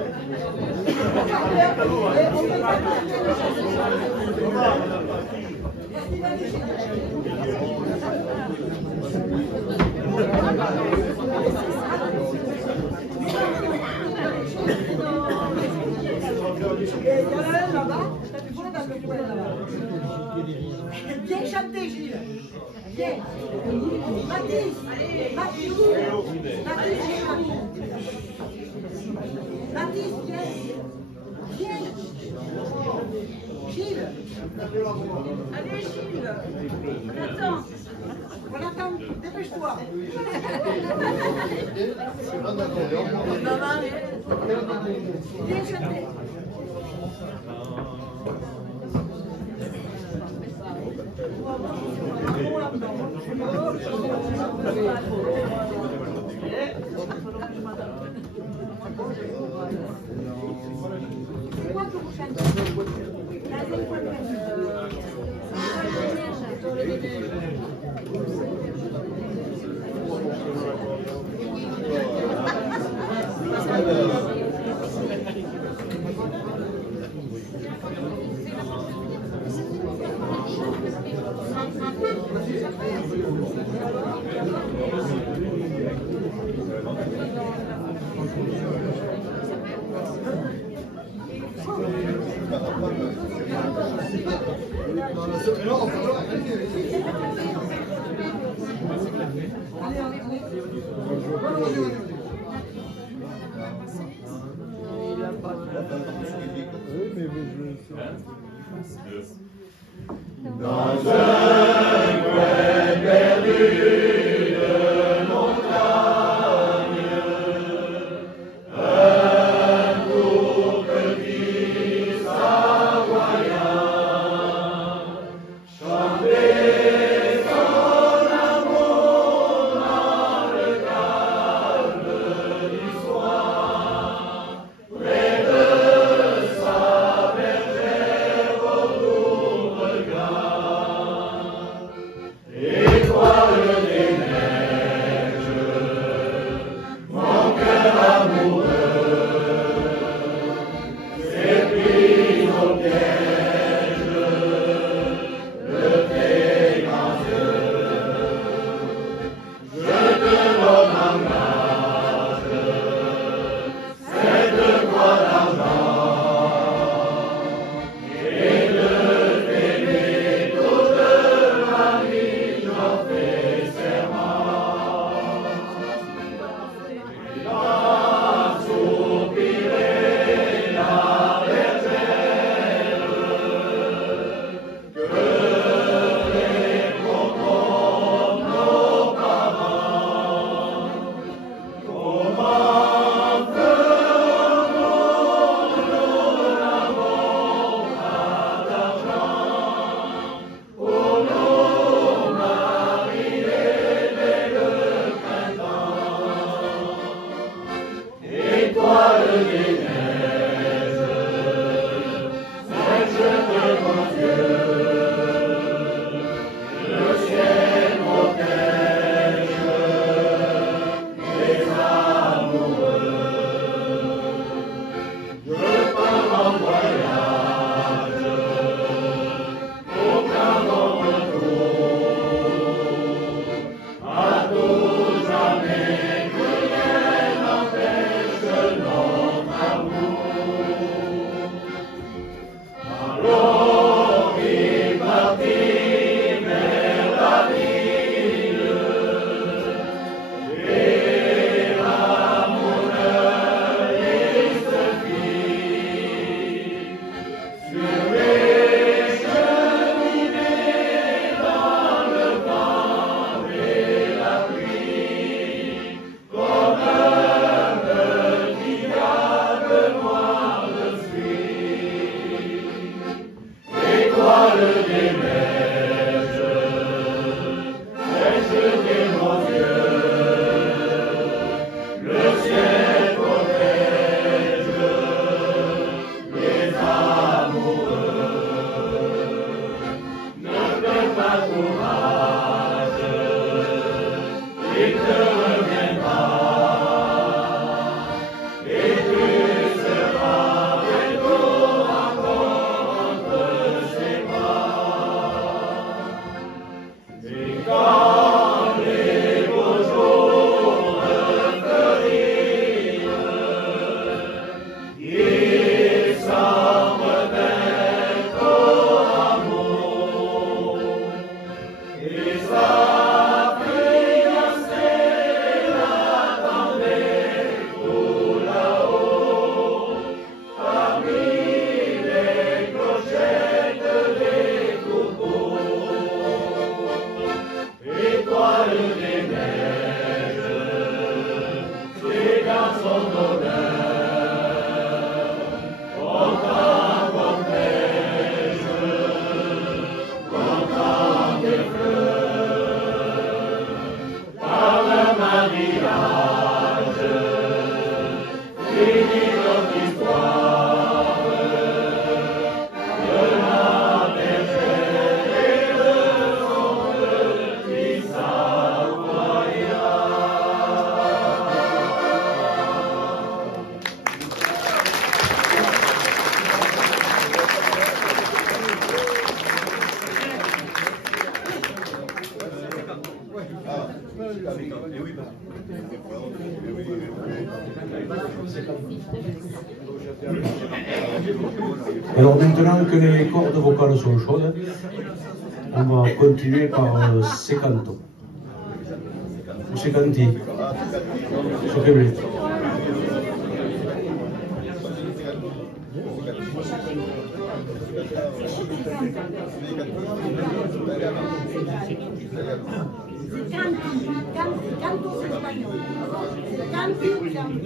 Viens chanter, Gilles. Viens. Mathis. Mathis, viens. Viens. Gilles. Allez, Gilles. On attend. Dépêche-toi. Viens chanter. Dans un coin perdu de montagne, un tout petit Savoyard chantait son amour dans le calme du soir, près de sa bergère au doux regard. Étoile Finis notre histoire de la bergère et de son petit Savoyard. Alors maintenant que les cordes vocales sont chaudes, on va continuer par Secanto. Ou Secanti. Ce que vous Canto c'est espagnol. Canti, canto.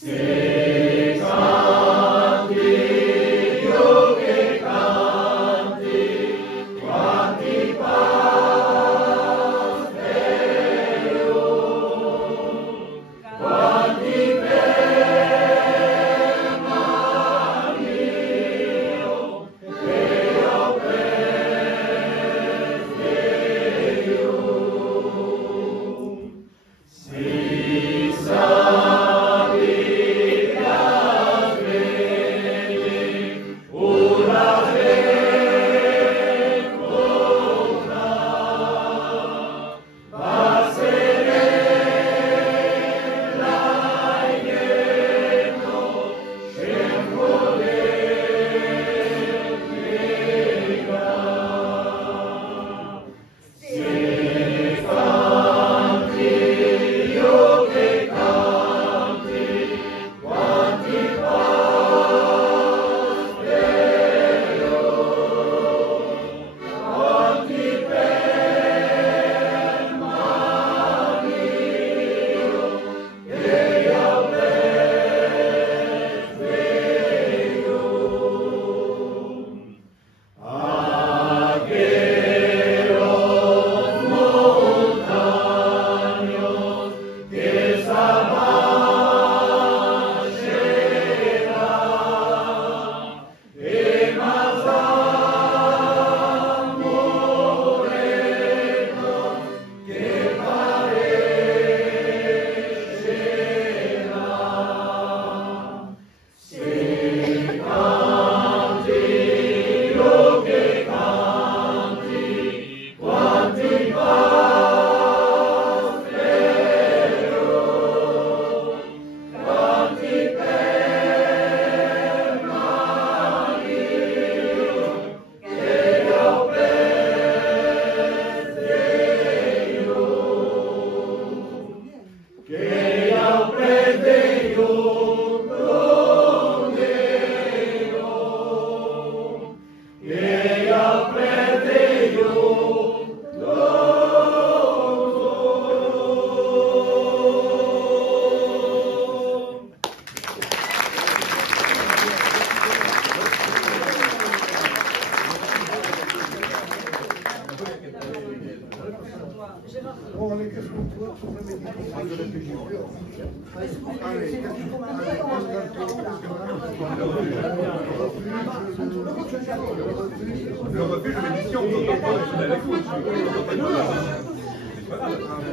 C'est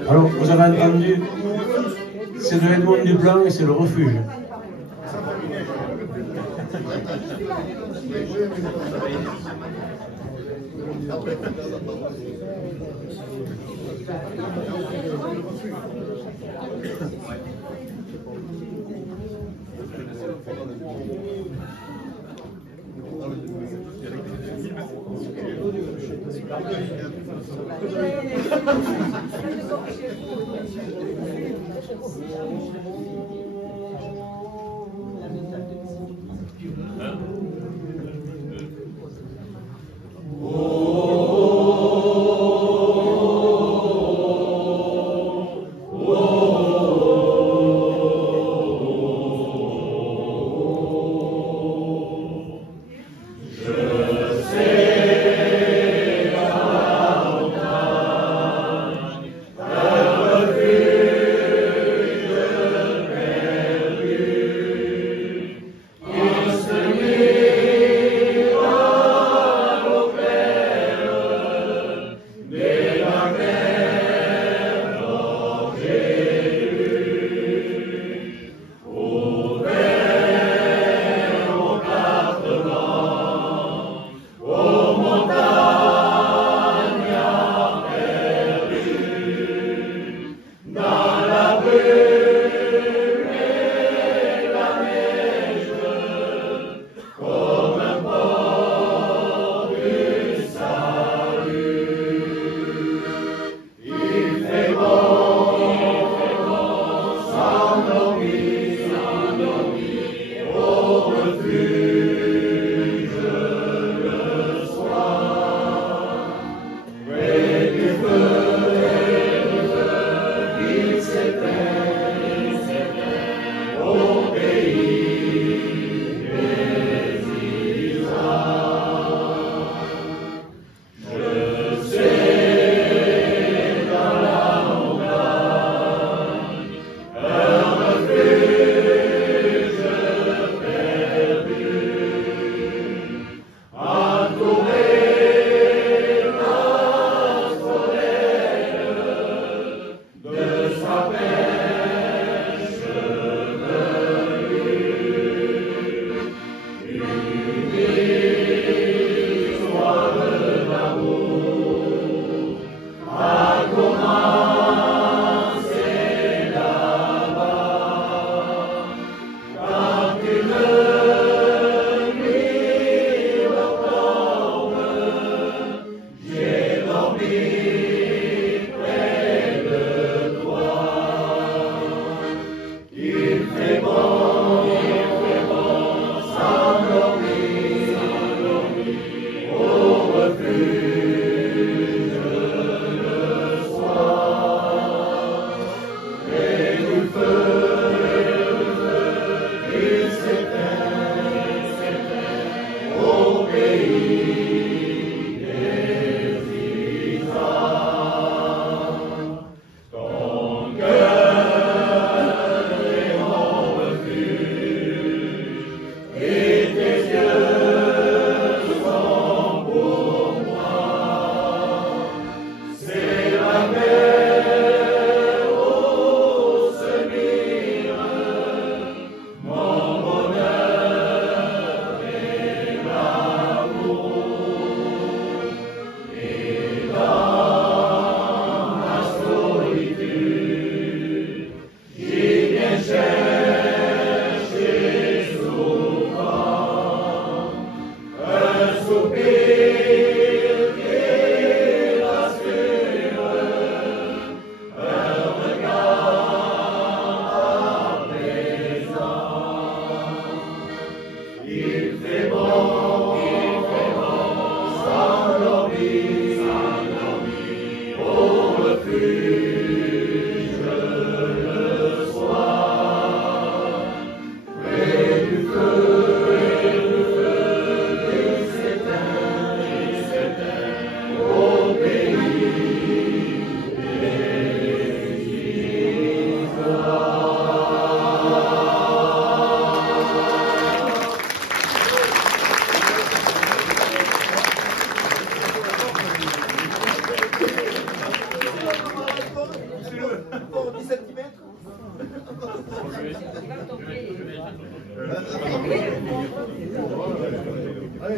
Alors, vous avez entendu, c'est de Edmond Duplan et c'est le refuge.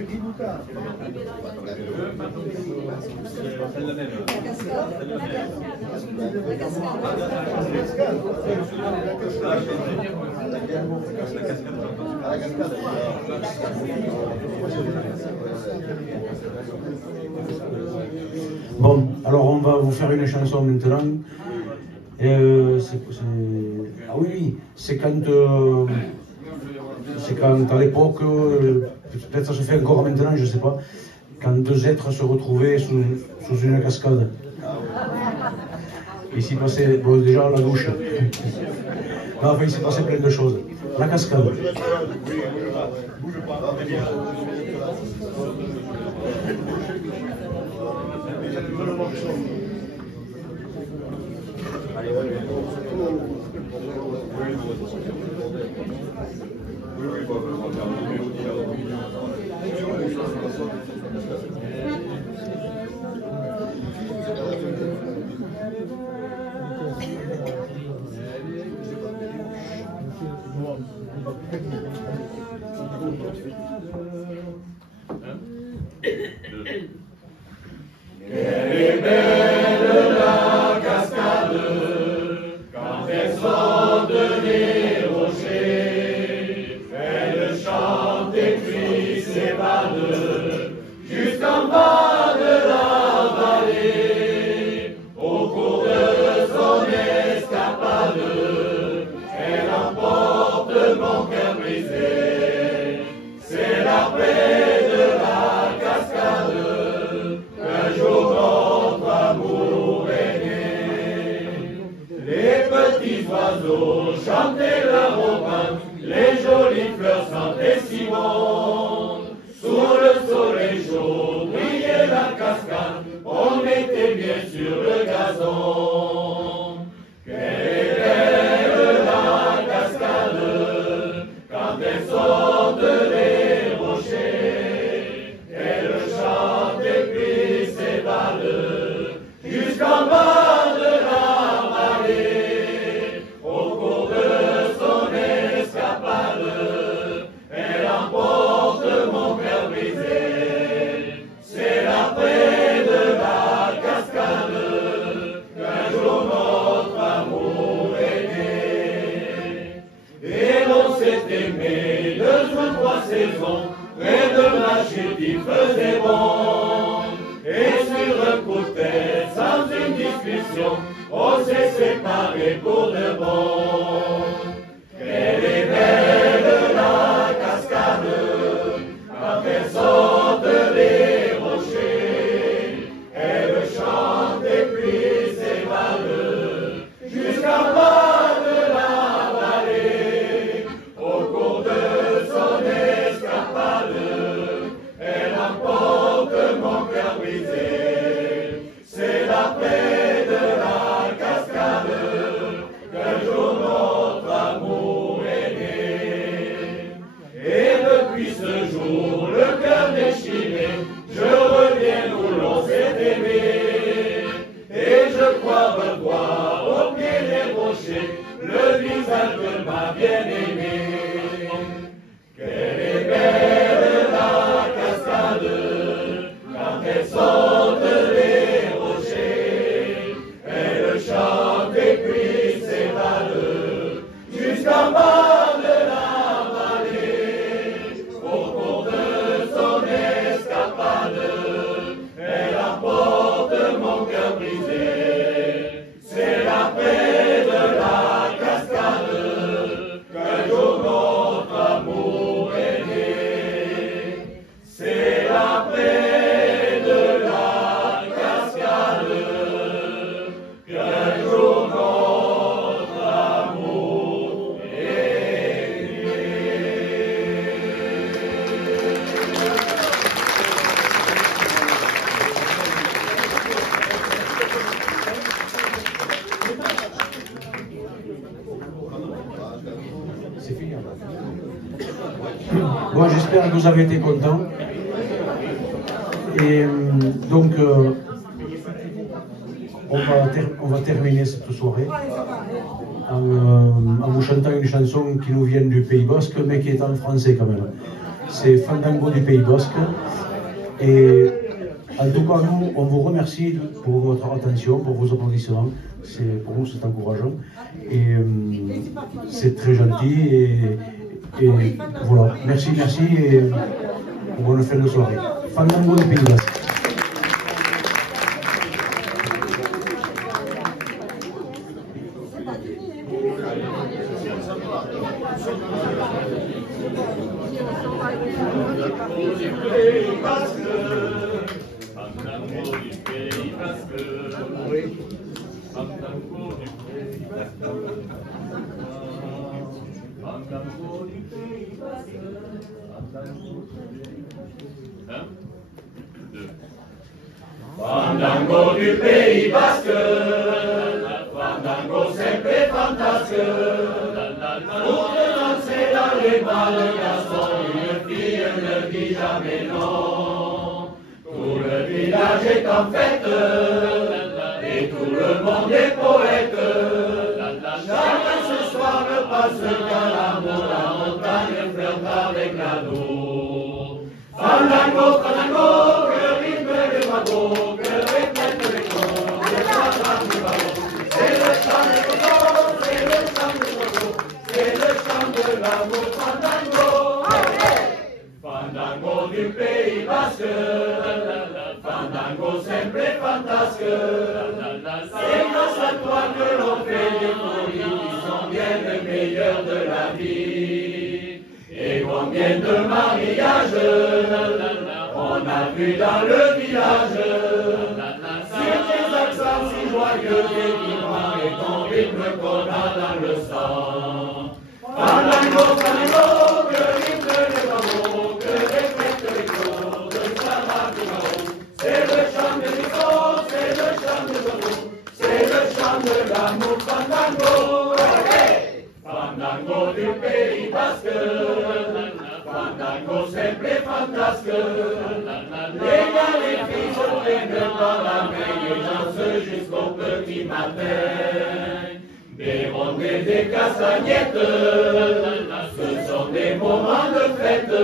Guidouka. Bon, alors on va vous faire une chanson maintenant. Ah oui, c'est quand à l'époque, peut-être ça se fait encore maintenant, je ne sais pas, quand deux êtres se retrouvaient sous une cascade. Il s'y passait, bon, déjà la douche. Non, enfin, il s'y passait plein de choses. La cascade. Quelle est belle la cascade quand elle sort de les rochers, elle chante et puis s'évade jusqu'en bas de la vallée. Au cours de son escapade, elle emporte mon cœur brisé. C'est la paix de la cascade qu'un jour notre amour est né. Les petits oiseaux chantaient la romane, les jolies fleurs sentaient si bon. Sous le soleil chaud brillait la cascade, on était bien sur le gazon. Quelle est belle la cascade quand elle sort de les rochers, elle chante et puis s'évade jusqu'en bas de la vallée. Au cours de son escapade, elle emporte mon cœur brisé. C'est l'après de la cascade qu'un jour notre amour est né. Et l'on s'est aimé 2 ou 3 saisons, près de la chute il faisait bon. Et sur un coup de tête, sans une discussion, on s'est séparés pour de bon. Quelle est belle la cascade quand elle sort des rochers, elle chante et puis s'évade jusqu'en bas de la vallée. Au cours de son escapade, elle emporte mon cœur brisé. C'est la paix de la cascade qu'un jour notre amour est né. Et depuis ce jour, le cœur déchiré, je reviens où l'on s'est aimé. Et je crois revoir au pied des rochers le visage de ma bien-aimée. Quelle est belle la cascade quand elle sort des rochers, elle chante et puis s'évade jusqu'en bas de la vallée. Au cours de son escapade, elle emporte mon cœur brisé. C'est la paix de la cascade qu'un jour notre amour est né. C'est la paix de la cascade qu'un jour notre amour est né. C'est fini. Bon, j'espère que vous avez été contents. Et donc, on va terminer cette soirée en vous chantant une chanson qui nous vient du Pays Basque, mais qui est en français quand même. c'est Fandango du Pays Basque. Et en tout cas, nous, on vous remercie pour votre attention, pour vos applaudissements. Pour nous, c'est encourageant. Et c'est très gentil. Et voilà, merci et bonne fin de soirée. Fandango du Pays Basque. Fandango du Pays Basque, Fandango sempre fantasque, pour te danser dans les bras de garçon, une fille ne dit jamais non. Tout le village est en fête, et tout le monde est poète. Chacun ce soir passe qu'à l'amour, la montagne flirte avec l'ado. Fandango, Fandango, que le rythme est bravo, que répète les corps, le chant du ballon. C'est le chant des coteaux, c'est le chant des oiseaux, c'est le chant de l'amour. Fandango, Fandango du Pays Basque, Fandango sempre fantasque. C'est grâce à toi que l'on fait des folies qui sont bien les meilleurs de la vie. Et combien de mariages on a vu dans le village. Sur tes accents si joyeux, tes vibrants et ton rythme qu'on a dans le sang. Fandango, Fandango, que rythme les bravos, que répètent les corps de Sarabimao. C'est le chant des ricos, c'est le chant des oiseaux, c'est le chant de l'amour. Fandango, Fandango du Pays Basque, Fandango sempre fantasque. Les gars, les filles se prennent dans la main et dansent jusqu'au petit matin. Des rondelles, des castagnettes, ce sont des moments de fête.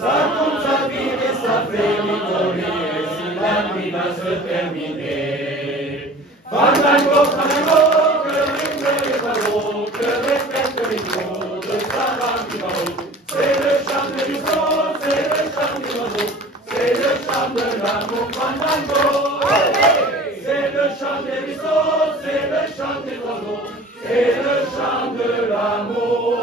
Ça compte sa vie et ça fait rigoler, et si la nuit va se terminer. Fandango, Fandango, que le rythme est bravo, que répète les mots de Sarabimao. C'est le chant des ricos, c'est le chant des oiseaux, c'est le chant de l'amour. Fandango, c'est le chant des ricos, c'est le chant des oiseaux, c'est le chant de l'amour.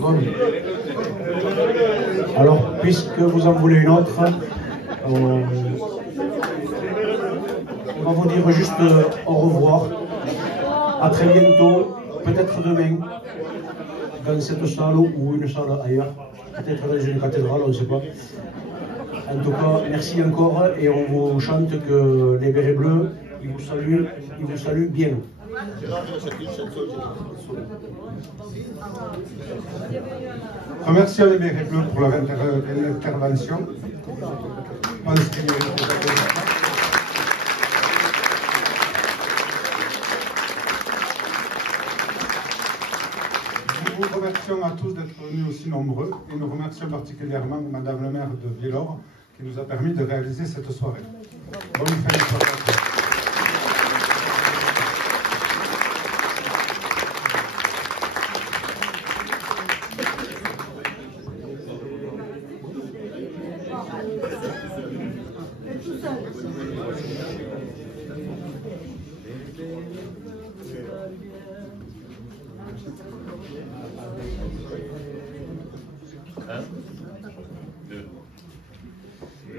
Bon. Alors, puisque vous en voulez une autre, on va vous dire juste au revoir. À très bientôt, peut-être demain, dans cette salle ou une salle ailleurs, peut-être dans une cathédrale, on ne sait pas. En tout cas, merci encore et on vous chante que les bérets bleus, ils vous saluent bien. Remercions les bérets bleus pour leur intervention. Je pense qu'ils méritent des applaudissements. Nous vous remercions à tous d'être venus aussi nombreux et nous remercions particulièrement Madame le maire de Villors qui nous a permis de réaliser cette soirée. Bonne fin de soirée à tous.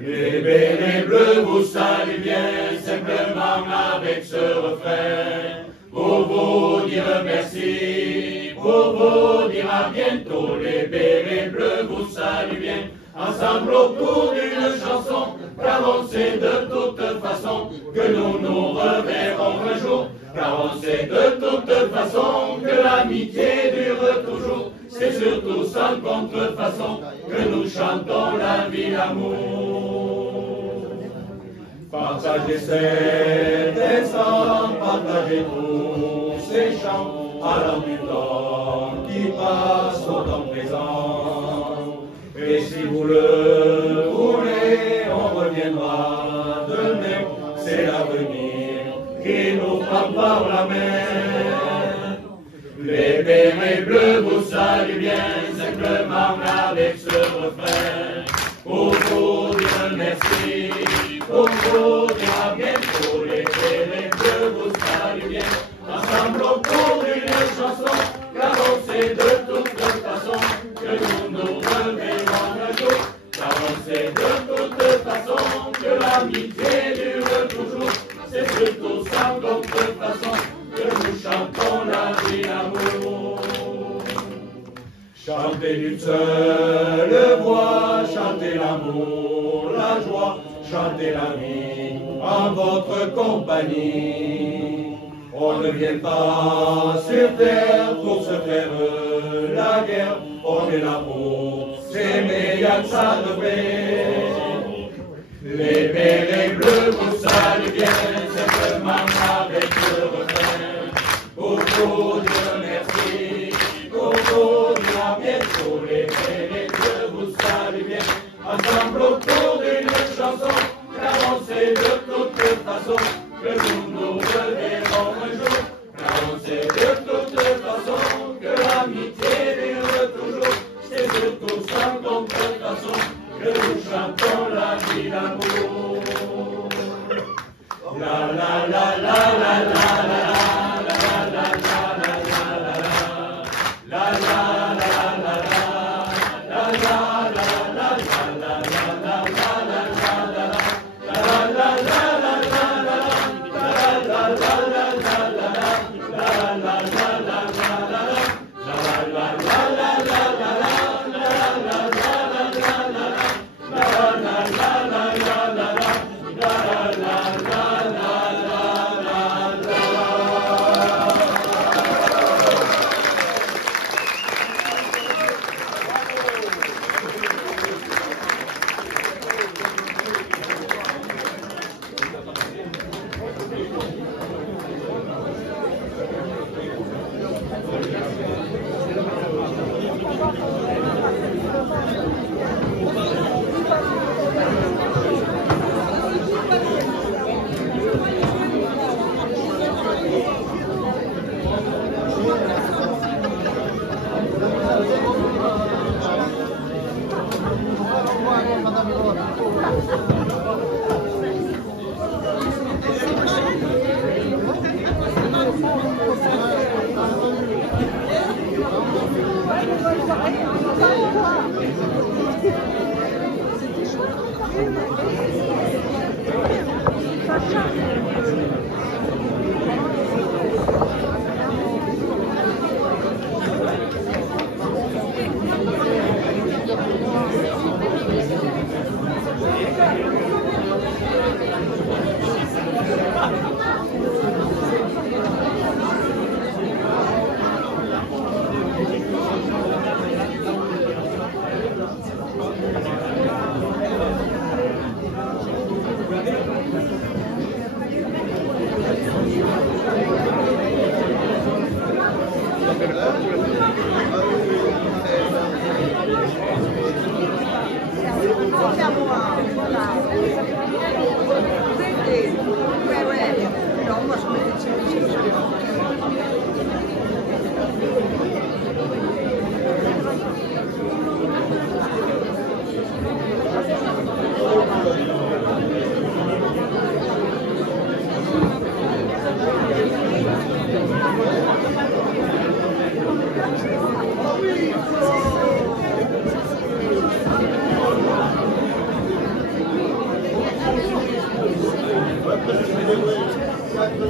Les bérets bleus vous saluent bien, simplement à avec ce refrain. Pour vous dire merci, pour vous dire à bientôt, les bérets bleus vous saluent bien. Ensemble autour d'une chanson, car on sait de toute façon que nous nous reverrons un jour. Car on sait de toute façon que l'amitié dure toujours. C'est surtout sans contrefaçon que nous chantons la vie, l'amour. Partagez cet instant, partagez tous ces chants, allant du temps qui passe au temps présent. Et si vous le voulez, on reviendra demain, c'est l'avenir qui nous frappe par la main. Les bérets bleus vous saluent bien simplement avec ce refrain. Pour vous dire merci, pour vous dire à bientôt, les bérets bleus vous saluent bien. Ensemble autour d'une chanson, car on sait de toute façon que nous nous reverrons un jour. Car on sait de toute façon que l'amitié dure toujours. C'est surtout sans contrefaçon que nous chantons la vie, l'amour. Chantez d'une seule voix, chantez l'amour, la joie, chantez la vie en votre compagnie. On ne vient pas sur terre pour se faire la guerre, on est là pour s'aimer, y'a que ça de vrai. Les bérets bleus vous saluent bien simplement avec le refrain. Pour vous dire merci, pour vous dire à bientôt, les bérets bleus vous saluent bien. Ensemble autour d'une chanson, car on sait de toute façon que nous nous reverrons un jour. Car on sait de toute façon que l'amitié dure toujours. C'est surtout sans contrefaçon que nous chantons la vie, l'amour. La la la la la la la. Thank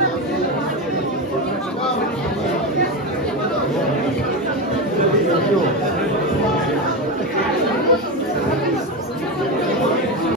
you.